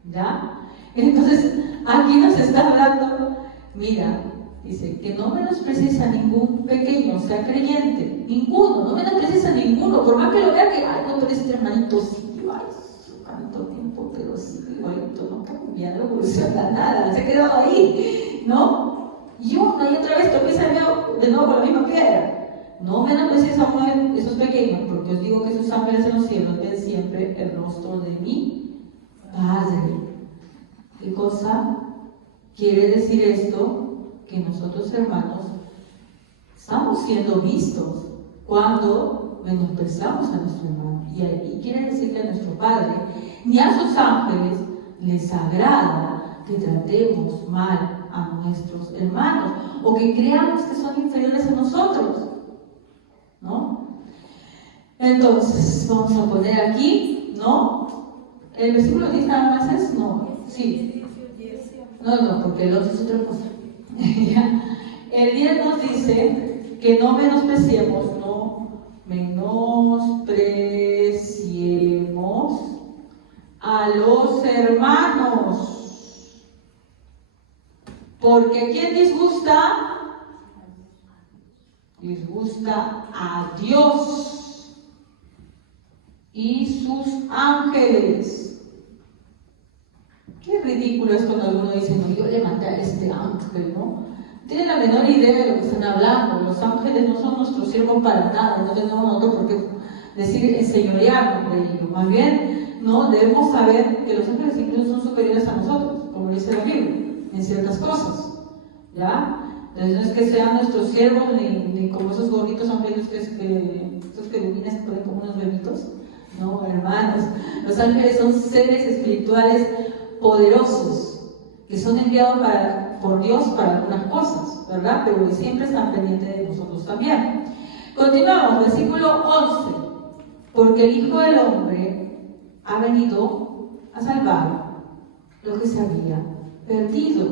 ¿ya? Entonces, aquí nos está hablando, mira, dice, que no menosprecies a ningún pequeño, sea creyente, ninguno, no menosprecies a ninguno, por más que lo vea que, ay, no, pero este hermanito sí, ay, tanto tiempo, pero sí, igualito, no cambia, no evoluciona nada, se ha quedado ahí, ¿no? Y una y otra vez tropieza de nuevo con la misma piedra. No menosprecies a uno de esos pequeños, porque os digo que sus ángeles en los cielos ven siempre el rostro de mi Padre. ¿Qué cosa quiere decir esto? Que nosotros, hermanos, estamos siendo vistos cuando menospreciamos a nuestro hermano. Y quiere decir que a nuestro Padre ni a sus ángeles les agrada que tratemos mal a nuestros hermanos o que creamos que son inferiores a nosotros, ¿no? Entonces, vamos a poner aquí, ¿no? El versículo 10 nada más es, no, sí. No, porque el otro es otra cosa. El 10 nos dice que no menospreciemos a los hermanos. Porque ¿quién disgusta? Disgusta a Dios y sus ángeles. Qué ridículo es cuando alguno dice, no, yo levanté a este ángel, ¿no? Tienen la menor idea de lo que están hablando. Los ángeles no son nuestros siervos para nada, no tenemos nosotros por qué decir enseñorearnos de ellos. Más bien, no, debemos saber que los ángeles incluso son superiores a nosotros, como dice la Biblia, en ciertas cosas, ¿ya? Entonces no es que sean nuestros siervos, ni como esos gorditos ángeles esos querubines que ponen como unos bebitos. No, hermanos, los ángeles son seres espirituales poderosos que son enviados por Dios para algunas cosas, ¿verdad? Pero que siempre están pendientes de nosotros también. Continuamos, versículo 11. Porque el Hijo del Hombre ha venido a salvar lo que se había perdido.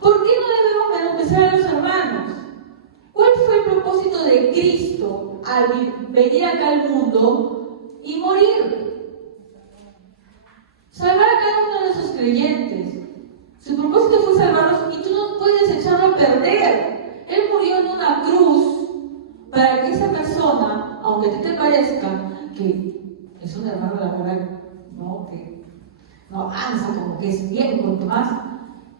¿Por qué no debemos menospreciar a los hermanos? ¿Cuál fue el propósito de Cristo al venir acá al mundo y morir? Salvar a cada uno de esos creyentes. Su propósito fue salvarlos y tú no puedes echarlo a perder. Él murió en una cruz para que esa persona, aunque te parezca que es un hermano de la verdad, ¿no? Que no avanza, como que es bien, cuanto más,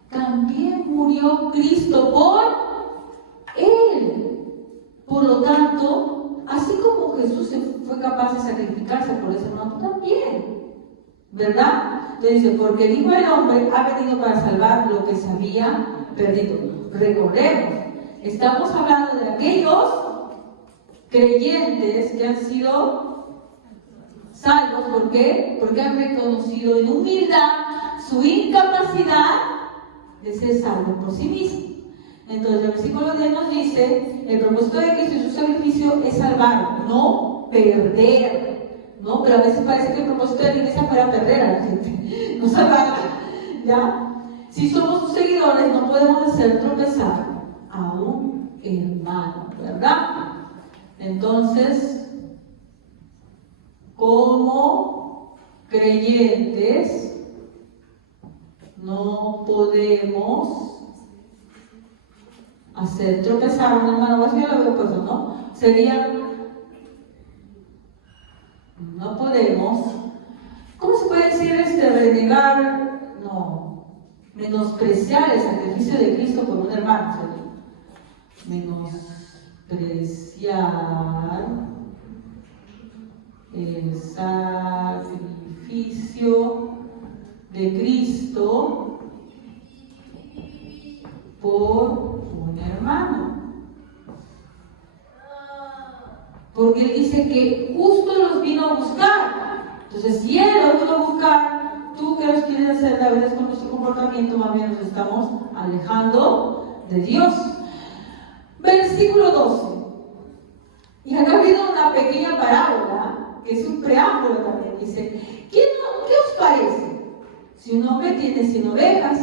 también murió Cristo por él. Por lo tanto, así como Jesús fue capaz de sacrificarse por ese hermano, tú también, ¿verdad? Entonces dice, porque el Hijo del Hombre ha venido para salvar lo que se había perdido. Recordemos, estamos hablando de aquellos creyentes que han sido salvos. ¿Por qué? Porque han reconocido en humildad su incapacidad de ser salvos por sí mismos. Entonces el versículo 10 nos dice, el propósito de Cristo y su sacrificio es salvar, no perder. ¿No? Pero a veces parece que el propósito de la iglesia fuera perder a la gente, no salvarla, ¿ya? Si somos sus seguidores, no podemos hacer tropezar a un hermano, ¿verdad? Entonces, como creyentes, no podemos hacer tropezar a un hermano. Así ya lo veo puesto, ¿no? Sería... No podemos, ¿cómo se puede decir renegar? No, menospreciar el sacrificio de Cristo por un hermano. Menospreciar el sacrificio de Cristo por un hermano. Porque él dice que justo los vino a buscar. Entonces, si él los vino a buscar, tú que los quieres hacer, a veces con nuestro comportamiento, más bien nos estamos alejando de Dios. Versículo 12. Y acá ha habido una pequeña parábola, que es un preámbulo también. Dice, ¿qué os parece? Si un hombre tiene 100 ovejas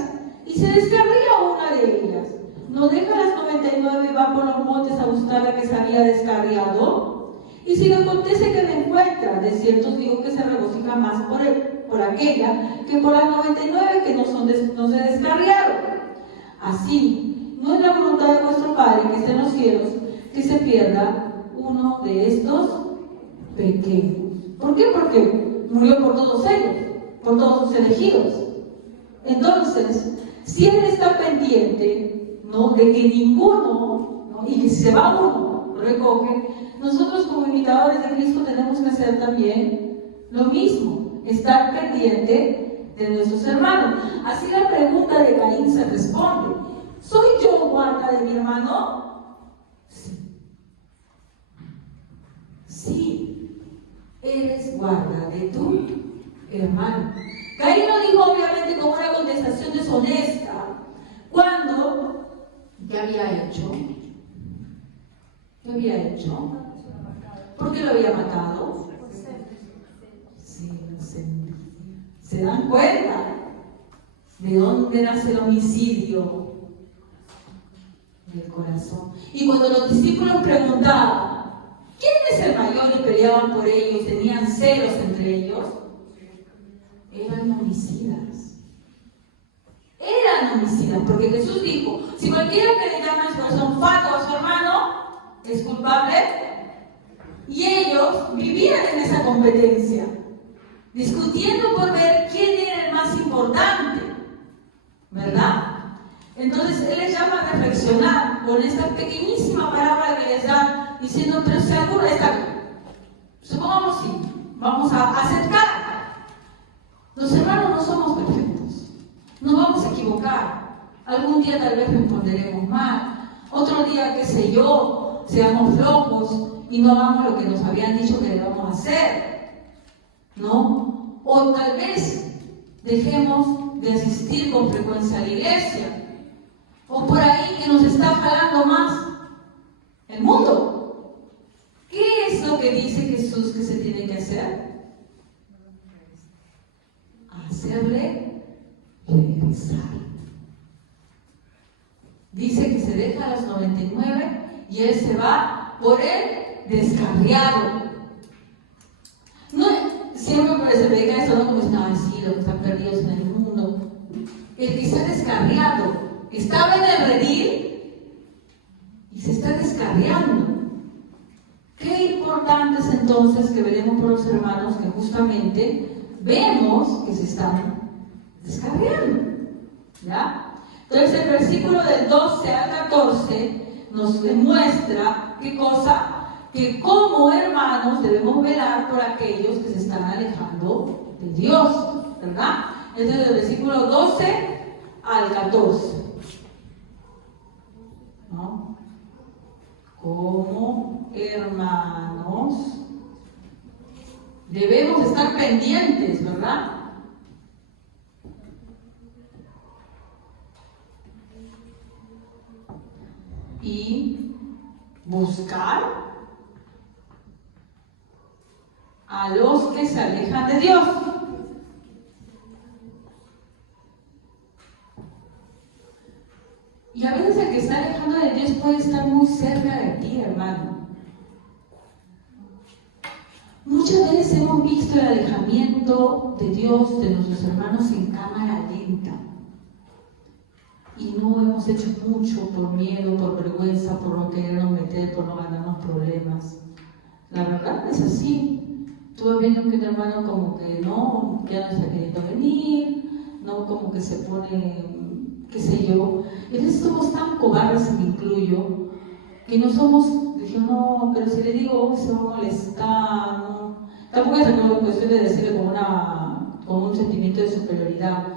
y se descarría una de ellas, ¿no deja las 99 y va por los montes a buscar la que se había descarriado? Y si le acontece que la encuentra, de cierto os digo que se regocija más por aquella que por las 99 que no se descarriaron. Así, no es la voluntad de vuestro Padre que está en los cielos que se pierda uno de estos pequeños. ¿Por qué? Porque murió por todos ellos, por todos sus elegidos. Entonces, si Él está pendiente, ¿no?, de que ninguno, ¿no?, y que si se va uno, lo recoge, nosotros como imitadores de Cristo tenemos que hacer también lo mismo, estar pendiente de nuestros hermanos. Así la pregunta de Caín se responde: ¿soy yo guarda de mi hermano? Sí. Sí, eres guarda de tu hermano. Caín lo dijo obviamente como una contestación deshonesta. ¿Cuándo? ¿Qué había hecho? ¿Qué había hecho? ¿Por qué lo había matado? Sí, ¿se dan cuenta de dónde nace el homicidio? Del corazón. Y cuando los discípulos preguntaban ¿quién es el mayor? Y peleaban por ellos, tenían celos entre ellos, eran homicidas. Eran homicidas, porque Jesús dijo: si cualquiera que le llama en su corazón fato a su hermano es culpable. Y ellos vivían en esa competencia, discutiendo por ver quién era el más importante. ¿verdad? Entonces Él les llama a reflexionar con esta pequeñísima parábola que les da, diciendo, pero si alguno está bien, supongamos sí, vamos a aceptar. Los hermanos no somos perfectos, nos vamos a equivocar. Algún día tal vez responderemos mal, otro día, qué sé yo, seamos flojos y no hagamos lo que nos habían dicho que debamos hacer, ¿no? O tal vez dejemos de asistir con frecuencia a la iglesia, o por ahí que nos está jalando más el mundo. ¿Qué es lo que dice Jesús que se tiene que hacer? Hacerle regresar. Dice que se deja a los 99 y Él se va por el descarriado. No, siempre se predica eso, ¿no? Como están así, los que están perdidos en el mundo. El que se ha descarriado. Estaba en el redil y se está descarriando. Qué importante es entonces que veremos por los hermanos que justamente vemos que se están descarriando. ¿Ya? Entonces el versículo del 12 al 14 nos demuestra qué cosa, que como hermanos debemos velar por aquellos que se están alejando de Dios, ¿verdad? Este es el versículo 12 al 14. ¿No? Como hermanos debemos estar pendientes, ¿verdad? Y buscar a los que se alejan de Dios. Y a veces el que está alejando de Dios puede estar muy cerca de ti, hermano. Muchas veces hemos visto el alejamiento de Dios, de nuestros hermanos, en cámara lenta. Y no hemos hecho mucho por miedo, por vergüenza, por no querernos meter, por no ganarnos problemas. La verdad es así. Estuve viendo que un hermano como que no, ya no está queriendo venir, no, como que se pone, qué sé yo. Y a veces somos tan cobardes, me incluyo, que no somos, dije, no, pero si le digo, se va a molestar, no. Tampoco es una cuestión de decirle con un sentimiento de superioridad.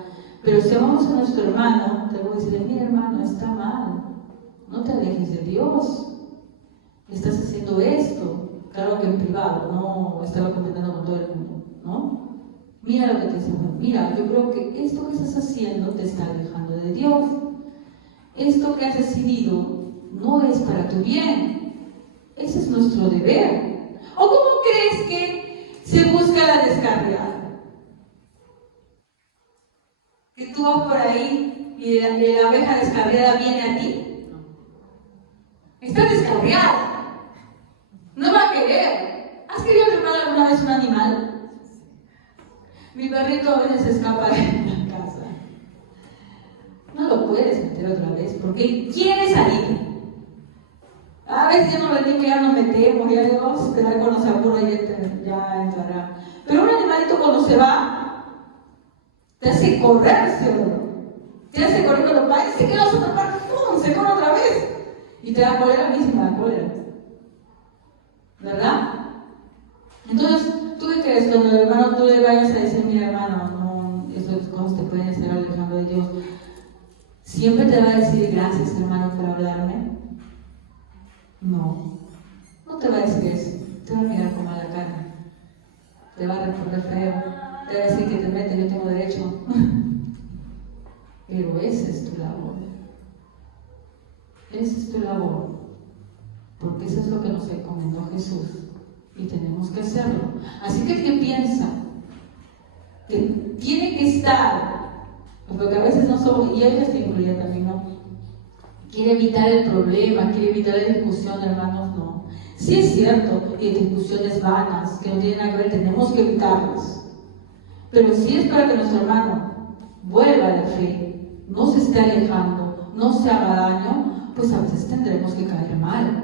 Pero si amamos a nuestro hermano, tengo que decirle, mira hermano, está mal, no te alejes de Dios, estás haciendo esto, claro que en privado, no estaba comentando con todo el mundo, ¿no? Mira lo que te dice, mira, yo creo que esto que estás haciendo te está alejando de Dios, esto que has decidido no es para tu bien, ese es nuestro deber. ¿O cómo crees que se busca la descarriada? Que tú vas por ahí y la abeja descarriada viene a ti. Está descarriada. No va a querer. ¿Has querido atrapar alguna vez un animal? Mi perrito a veces se escapa de la casa. No lo puedes meter otra vez porque quiere salir. A veces ya no le digo que ya nos metemos, ya le vamos a esperar cuando se aburra y ya entrará. Pero un animalito cuando se va, te hace correr, ¿sí o no? Te hace correr con los padres, se queda a tapar, ¡pum! Se corre otra vez. Y te da cólera, a mí sí me da cólera. ¿Verdad? Entonces, ¿tú qué crees? Cuando el hermano tú le vayas a decir, mira hermano, no, esas cosas te pueden estar alejando de Dios. ¿Siempre te va a decir gracias, hermano, por hablarme? No. No te va a decir eso. Te va a mirar con mala cara. Te va a responder feo. Te va a decir que te mete, yo tengo derecho. Pero esa es tu labor. Esa es tu labor. Porque eso es lo que nos encomendó Jesús. Y tenemos que hacerlo. Así que el que piensa que tiene que estar, porque a veces no somos, y a veces te incluye también, ¿no? Quiere evitar el problema, quiere evitar la discusión, hermanos, no. Sí es cierto, y discusiones vanas, que no tienen nada que ver, tenemos que evitarlas. Pero si es para que nuestro hermano vuelva a la fe, no se esté alejando, no se haga daño, pues a veces tendremos que caer mal.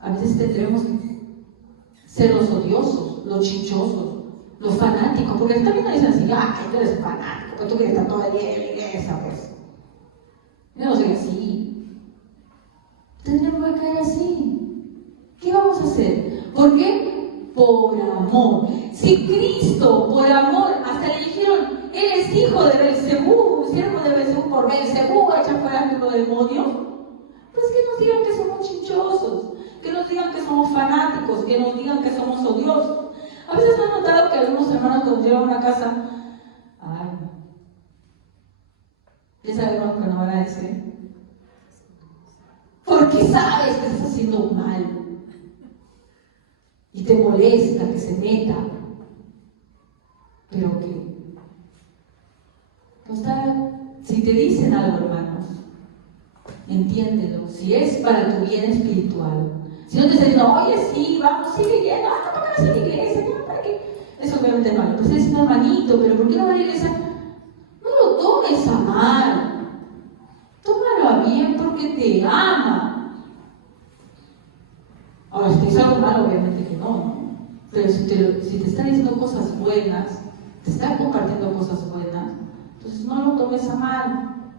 A veces tendremos que ser los odiosos, los chichosos, los fanáticos, porque también no dicen así, ay, tú eres fanático, pues tú quieres estar todo el día en la iglesia, pues. Yo no soy así. Tendremos que caer así. ¿Qué vamos a hacer? ¿Por qué? Por amor. Si Cristo, por amor, hasta le dijeron, Él es hijo de Belcebú, siervo de Belcebú, por Belcebú echa fuera a los demonios, pues que nos digan que somos chinchosos, que nos digan que somos fanáticos, que nos digan que somos odiosos. A veces me han notado que algunos hermanos cuando llegan a una casa, ay, ya sabemos lo que nos van a decir. Porque sabes que estás haciendo mal. Y te molesta que se meta. Pero que, si te dicen algo, hermanos, entiéndelo. Si es para tu bien espiritual. Si no te están diciendo, oye, sí, vamos, sigue yendo, ¿para qué vas a la iglesia? No, ¿para qué? Eso obviamente no. Entonces es un hermanito, pero ¿por qué no va a la iglesia? No lo tomes a mal. Tómalo a bien porque te ama. Ahora, si te dice algo malo, obviamente que no. Pero si te está diciendo cosas buenas, te está compartiendo cosas buenas, entonces no lo tomes a mal.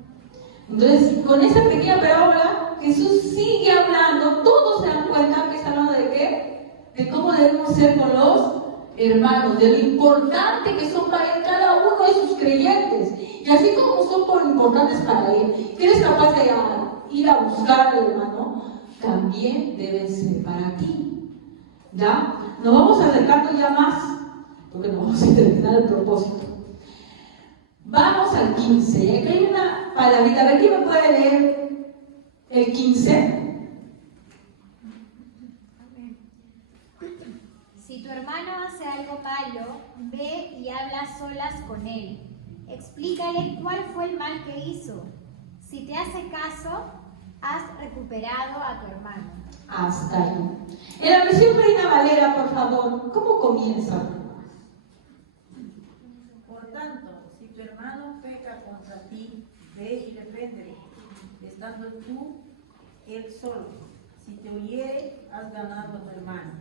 Entonces, con esa pequeña parábola, Jesús sigue hablando, todos se dan cuenta que está hablando de qué, de cómo debemos ser con los hermanos, de lo importante que son para cada uno de sus creyentes. Y así como son importantes para él, que eres capaz de ir a buscar al hermano, también deben ser para ti. ¿Ya? Nos vamos acercando ya más, porque nos vamos a terminar el propósito. Vamos al 15. Y aquí hay una palabrita. A ver, ¿quién me puede leer el 15? Si tu hermano hace algo malo, ve y habla solas con él. Explícale cuál fue el mal que hizo. Si te hace caso, has recuperado a tu hermano. Hasta ahí. En la versión Reina Valera, por favor, ¿cómo comienza? Por tanto, si tu hermano peca contra ti, ve y repréndele, estando tú él solo. Si te oyere, has ganado a tu hermano.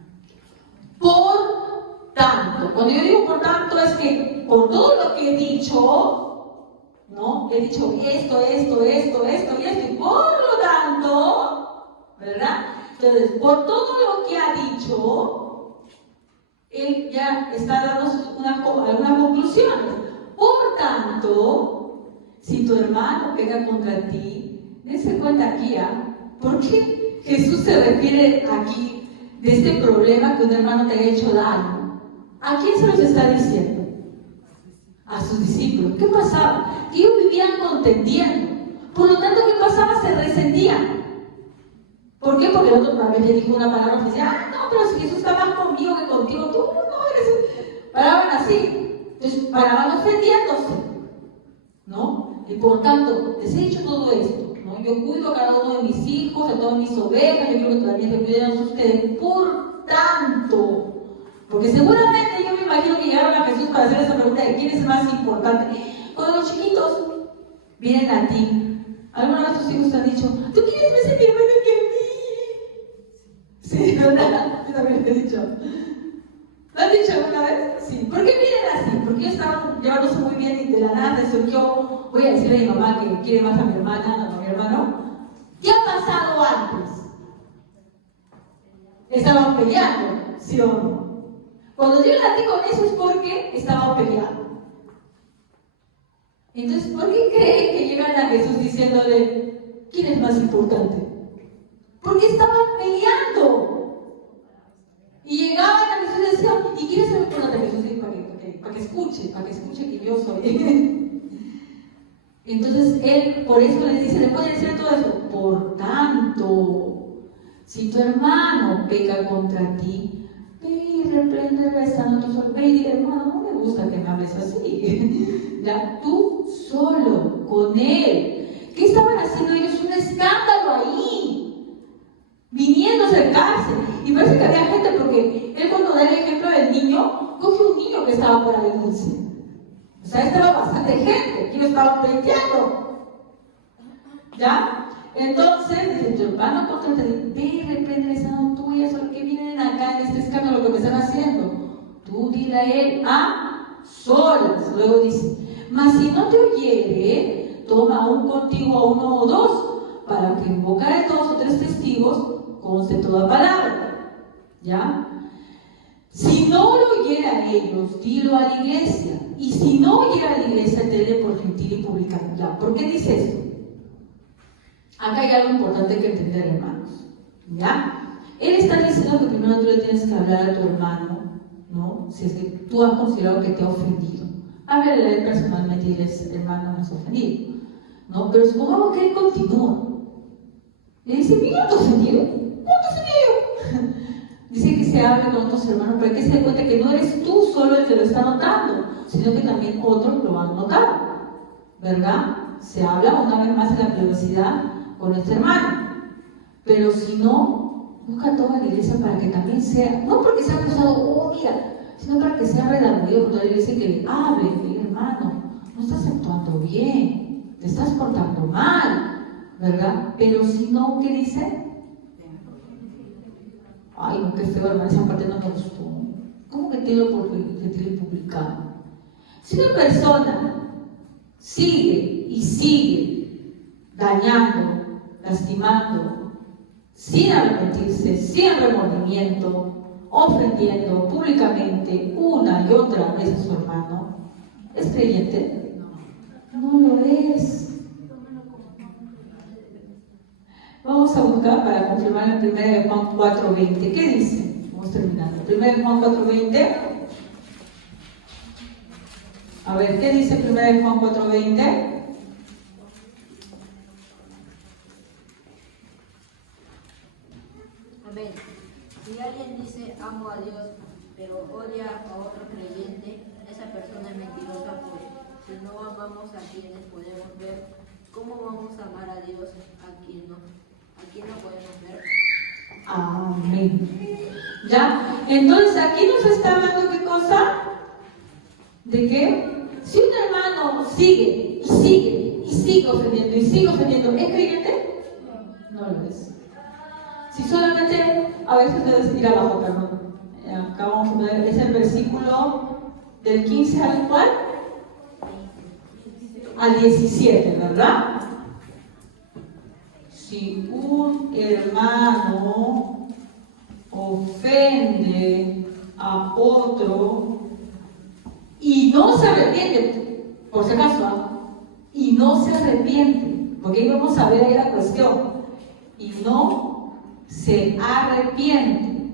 Por tanto, cuando yo digo por tanto es que por todo lo que he dicho, ¿no? He dicho esto, y por lo tanto, ¿verdad? Entonces, por todo lo que ha dicho, él ya está dando algunas conclusiones. Por tanto, si tu hermano pega contra ti, dense cuenta aquí, ¿por qué Jesús se refiere aquí de este problema que un hermano te ha hecho daño? ¿A quién se los está diciendo? A sus discípulos. ¿Qué pasaba? Que ellos vivían contendiendo. Por lo tanto, ¿qué pasaba? Se resentían. ¿Por qué? Porque el otro una vez le dijo una palabra oficial. No, pero si Jesús está más conmigo que contigo, tú no eres. Paraban así. Entonces, paraban ofendiéndose. ¿No? Y por tanto, les he dicho todo esto. ¿No? Yo cuido a cada uno de mis hijos, a todas mis ovejas. Yo quiero que también se cuiden a ustedes. Por tanto. Porque seguramente yo me imagino que llegaron a Jesús para hacer esa pregunta de quién es más importante. Cuando los chiquitos vienen a ti, algunos de tus hijos te han dicho, ¿tú quieres más a mi hermano que a mí? Sí, ¿verdad? Yo también lo he dicho. ¿Lo han dicho alguna vez? Sí. ¿Por qué vienen así? Porque ellos estaban llevándose muy bien y de la nada te surgió, voy a decirle a mi mamá que quiere más a mi hermana o a mi hermano. ¿Qué ha pasado antes? Estaban peleando, ¿sí o no? Cuando llegan a ti con eso es porque estaban peleando. Entonces, ¿por qué creen que llegan a Jesús diciéndole, ¿quién es más importante? Porque estaban peleando. Y llegaban a Jesús y decían, ¿y quién es el importante? Jesús dice, para que escuche que yo soy. Entonces, él por eso les dice, le puede decir todo eso. Por tanto, si tu hermano peca contra ti, ve y repréndele estando tú solo. Ve y dile, hermano, no me gusta que me hables así. Ya, tú solo, con él. ¿Qué estaban haciendo ellos? Un escándalo ahí. Viniendo a acercarse. Y parece que había gente, porque él cuando da el ejemplo del niño, coge un niño que estaba por ahí, dice. O sea, estaba bastante gente, que lo estaban pleiteando. ¿Ya? Entonces, dice, tu hermano contra ti, ve y reprende estando tú y eso que vienen acá en este escándalo que me están haciendo. Tú dile a él a solas. Luego dice, mas si no te oyere, toma aún contigo a uno o dos, para que en boca de 2 o 3 testigos conste toda palabra. ¿Ya? Si no lo oyera a ellos, dilo a la iglesia. Y si no oyera a la iglesia, tenle por gentil y publicano. ¿Ya? ¿Por qué dice esto? Acá hay algo importante que entender, hermanos. ¿Ya? Él está diciendo que primero tú le tienes que hablar a tu hermano, ¿no? Si es que tú has considerado que te ha ofendido. Háblale a él personalmente y diles, hermano, me has ofendido, ¿no? Pero supongamos que él continúa. Le dice, mira, ¿te has ofendido? ¿No te ofendí yo? Dice que se hable con otros hermanos para que se dé cuenta que no eres tú solo el que lo está notando, sino que también otros lo van a notar, ¿verdad? Se habla una vez más en la privacidad con este hermano. Pero si no, busca a toda la iglesia para que también sea, no porque sea acusado, oh mira, sino para que sea redarguido con toda la iglesia y que le hable, hermano, no estás actuando bien, te estás portando mal, ¿verdad? Pero si no, ¿qué dice? Ay, no, qué feo, hermano, esa parte no me gustó. ¿Cómo que tengo por gentil y publicano? Si una persona sigue y sigue dañando, lastimando, sin arrepentirse, sin remordimiento, ofendiendo públicamente una y otra vez a su hermano, ¿es creyente? No lo es. Vamos a buscar para confirmar en 1 Juan 4:20. ¿Qué dice? Vamos terminando. 1 Juan 4:20. A ver, ¿qué dice 1 Juan 4:20? Amén. Si alguien dice amo a Dios, pero odia a otro creyente, esa persona es mentirosa, pues si no amamos a quienes podemos ver, ¿cómo vamos a amar a Dios a quien no podemos ver? Amén. ¿Ya? Entonces aquí nos está hablando ¿qué cosa? De que si un hermano sigue y sigue y sigue ofendiendo y sigue ofendiendo, ¿es creyente? No lo es. Si solamente, a veces debes ir abajo, perdón. Acá vamos a ver, es el versículo del 15 al cual? Al 17, ¿verdad? Si un hermano ofende a otro y no se arrepiente, por si acaso, y no se arrepiente, porque ahí vamos a ver ahí la cuestión, y no se arrepiente,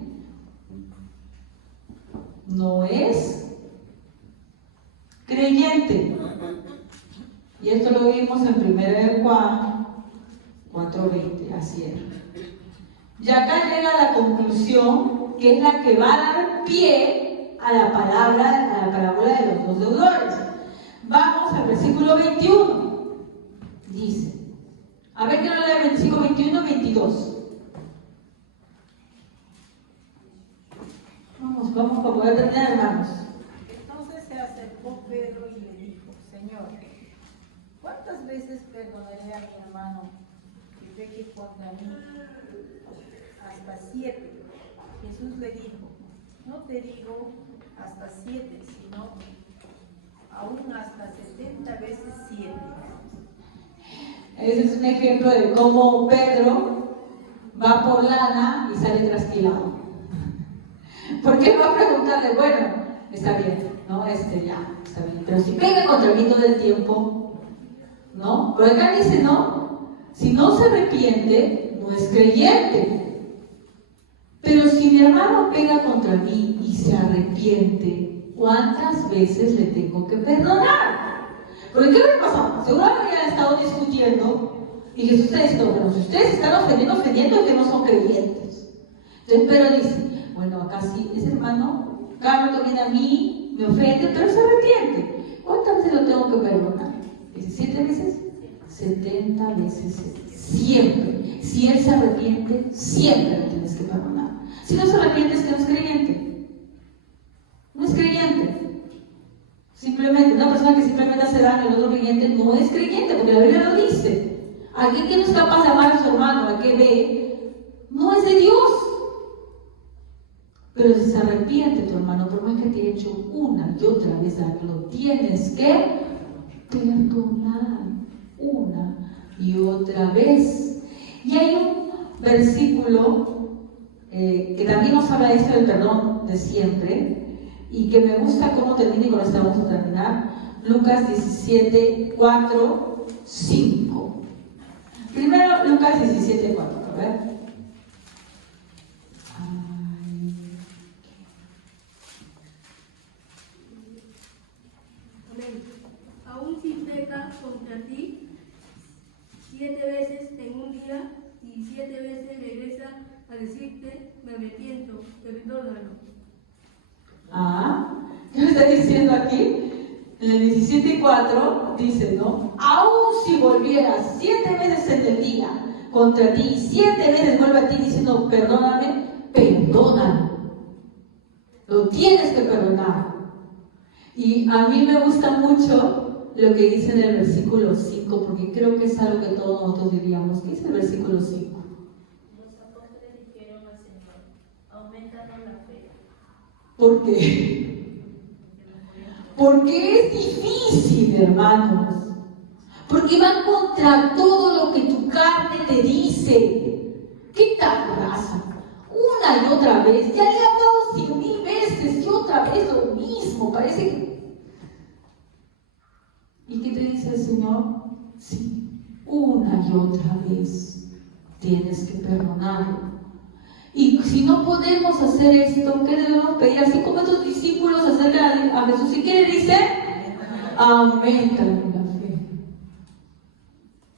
no es creyente. Y esto lo vimos en 1 Juan 4:20, así era. Y acá llega la conclusión, que es la que va a dar pie a la parábola de los dos deudores. Vamos al versículo 21. Dice, a ver que no lee 25, 21, 22. Vamos para poder terminar, hermanos. Entonces se acercó Pedro y le dijo, Señor, ¿cuántas veces perdonaré a mi hermano que peque contra mí? Hasta 7. Jesús le dijo, no te digo hasta 7, sino aún hasta 70 veces 7. Ese es un ejemplo de cómo Pedro va por lana y sale trasquilado. Porque él va a preguntarle, bueno, está bien, ¿no? Ya, está bien. Pero si pega contra mí todo el tiempo, ¿no? Pero acá dice, no, si no se arrepiente, no es creyente. Pero si mi hermano pega contra mí y se arrepiente, ¿cuántas veces le tengo que perdonar? Porque ¿qué me pasa? Seguramente han estado discutiendo y Jesús está diciendo, bueno, si ustedes están ofendiendo es que no son creyentes. Entonces Pedro dice, bueno, acá sí, ese hermano, Carlos también a mí, me ofende, pero se arrepiente. ¿Cuántas veces lo tengo que perdonar? ¿17 veces? 70 veces. Siempre. Si él se arrepiente, siempre lo tienes que perdonar. Si no se arrepiente, es que no es creyente. No es creyente. Simplemente, una persona que simplemente hace daño al otro creyente no es creyente, porque la Biblia lo dice. Aquel que no es capaz de amar a su hermano, a que ve, no es de Dios. Pero si se arrepiente tu hermano, por más que te haya hecho una y otra vez daño, lo tienes que perdonar. y otra vez. Y hay un versículo que también nos habla de esto del perdón de siempre y que me gusta cómo termina, y con esto vamos a terminar. Lucas 17, 4, 5. Primero Lucas 17, 4, a ver. Aún si peca contra ti 7 veces en un día y 7 veces regresa a decirte, me arrepiento, perdónalo. ¿Qué me está diciendo aquí? En el 17:4 dice, ¿no? Aún si volvieras 7 veces en el día contra ti y 7 veces vuelve a ti diciendo, perdóname, perdónalo. Lo tienes que perdonar. Y a mí me gusta mucho lo que dice en el versículo 5, porque creo que es algo que todos nosotros diríamos. ¿Qué dice el versículo 5? Los apóstoles dijeron al Señor, aumentanos la fe. ¿Por qué? Porque es difícil, hermanos. Porque va contra todo lo que tu carne te dice. ¿Qué tal raza? Una y otra vez. Ya le he hablado 100,000 veces y otra vez lo mismo. Parece que... ¿Y qué te dice el Señor? Sí, una y otra vez tienes que perdonarlo. Y si no podemos hacer esto, ¿qué debemos pedir? Así como estos discípulos se acercan a Jesús. ¿Y qué le dice? Aumentanos la fe.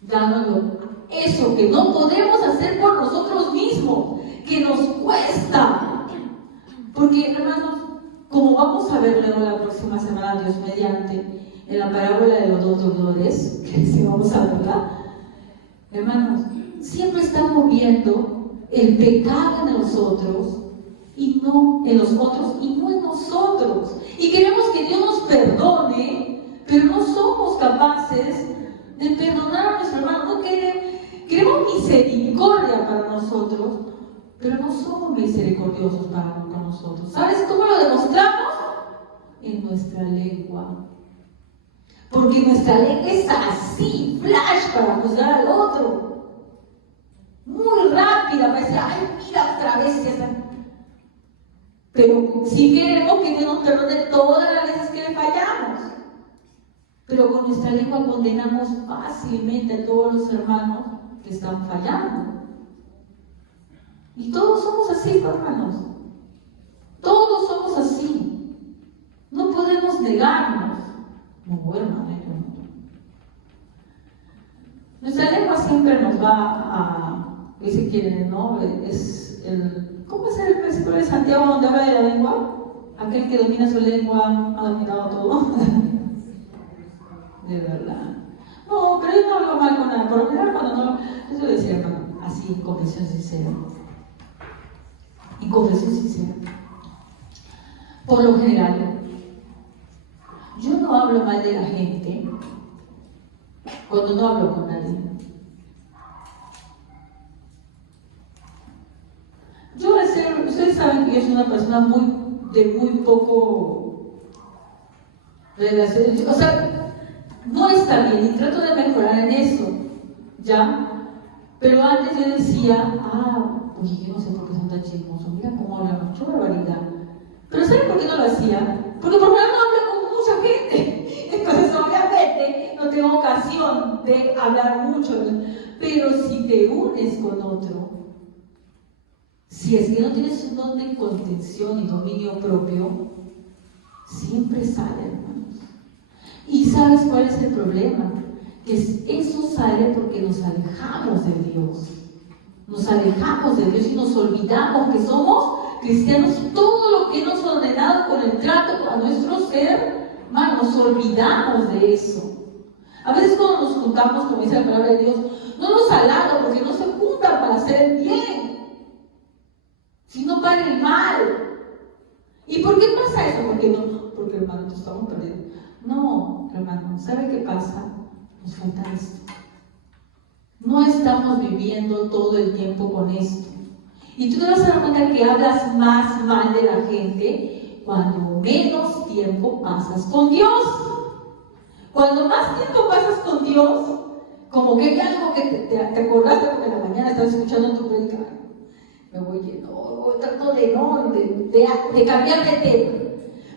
Dánoslo. Eso que no podemos hacer por nosotros mismos, que nos cuesta. Porque, hermanos, como vamos a ver luego la próxima semana, Dios mediante, en la parábola de los 2 deudores, que sí vamos a verla, hermanos, siempre estamos viendo el pecado en nosotros y no en los otros y no en nosotros. Y queremos que Dios nos perdone, pero no somos capaces de perdonar a nuestro hermano. No queremos misericordia para nosotros, pero no somos misericordiosos para con nosotros. ¿Sabes cómo lo demostramos? En nuestra lengua. Porque nuestra lengua es así, flash, para juzgar al otro. Muy rápida, para decir, ay, mira otra vez esa. Pero si queremos que Dios nos perdone todas las veces que le fallamos. Pero con nuestra lengua condenamos fácilmente a todos los hermanos que están fallando. Y todos somos así, hermanos. Todos somos así. No podemos negarnos. No, hermano. Nuestra lengua siempre nos va a, si quieren, ¿no? ¿Cómo es el versículo de Santiago donde habla de la lengua? Aquel que domina su lengua ha dominado todo. De verdad. No, pero yo no hablo mal con nada. Por lo general, cuando no, eso decía, hermano, así, en confesión sincera. En confesión sincera. Por lo general, yo no hablo mal de la gente cuando no hablo con nadie. Ustedes saben que yo soy una persona de muy poco relación. O sea, no está bien y trato de mejorar en eso, ¿ya? Pero antes yo decía, oye, yo no sé por qué son tan chismosos, mira cómo hablan, mucha barbaridad. Pero ¿saben por qué no lo hacía? Porque por lo menos no hablo con mucha gente. Entonces, obviamente, no tengo ocasión de hablar mucho. Pero si te unes con otro, si es que no tienes un don de contención y dominio propio, siempre sale, hermanos. ¿Y sabes cuál es el problema? Que eso sale porque nos alejamos de Dios. Nos alejamos de Dios y nos olvidamos que somos cristianos y todo lo que nos ha ordenado con el trato a nuestro ser, hermanos, nos olvidamos de eso. A veces cuando nos juntamos, como dice la palabra de Dios, no nos halaga porque no se juntan para hacer el bien, sino para el mal. ¿Y por qué pasa eso? Porque hermano, estamos perdiendo. No, hermano, ¿sabe qué pasa? Nos falta esto. No estamos viviendo todo el tiempo con esto. Y tú te vas a dar cuenta que hablas más mal de la gente cuando menos tiempo pasas con Dios. Cuando más tiempo pasas con Dios, Como que hay algo que te acordaste porque en la mañana estás escuchando tu predica. Me voy yendo, trato de cambiar de tema.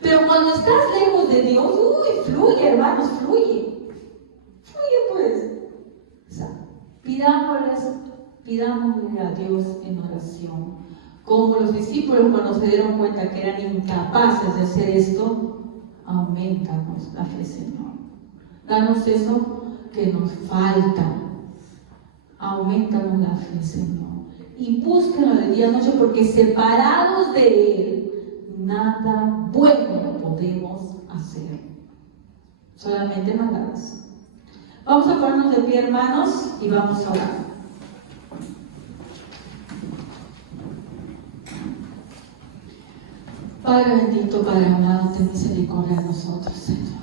Pero cuando estás lejos de Dios, fluye, hermanos, fluye. Fluye, pues. O sea, pidámosle a Dios en oración. Como los discípulos, cuando se dieron cuenta que eran incapaces de hacer esto, aumentanos la fe, Señor. Danos eso que nos falta. Aumentanos la fe, Señor. Y búsquenlo de día y noche, porque separados de Él, nada bueno podemos hacer. Solamente maldades. Vamos a ponernos de pie, hermanos, y vamos a orar. Padre bendito, Padre amado, ten misericordia de nosotros, Señor.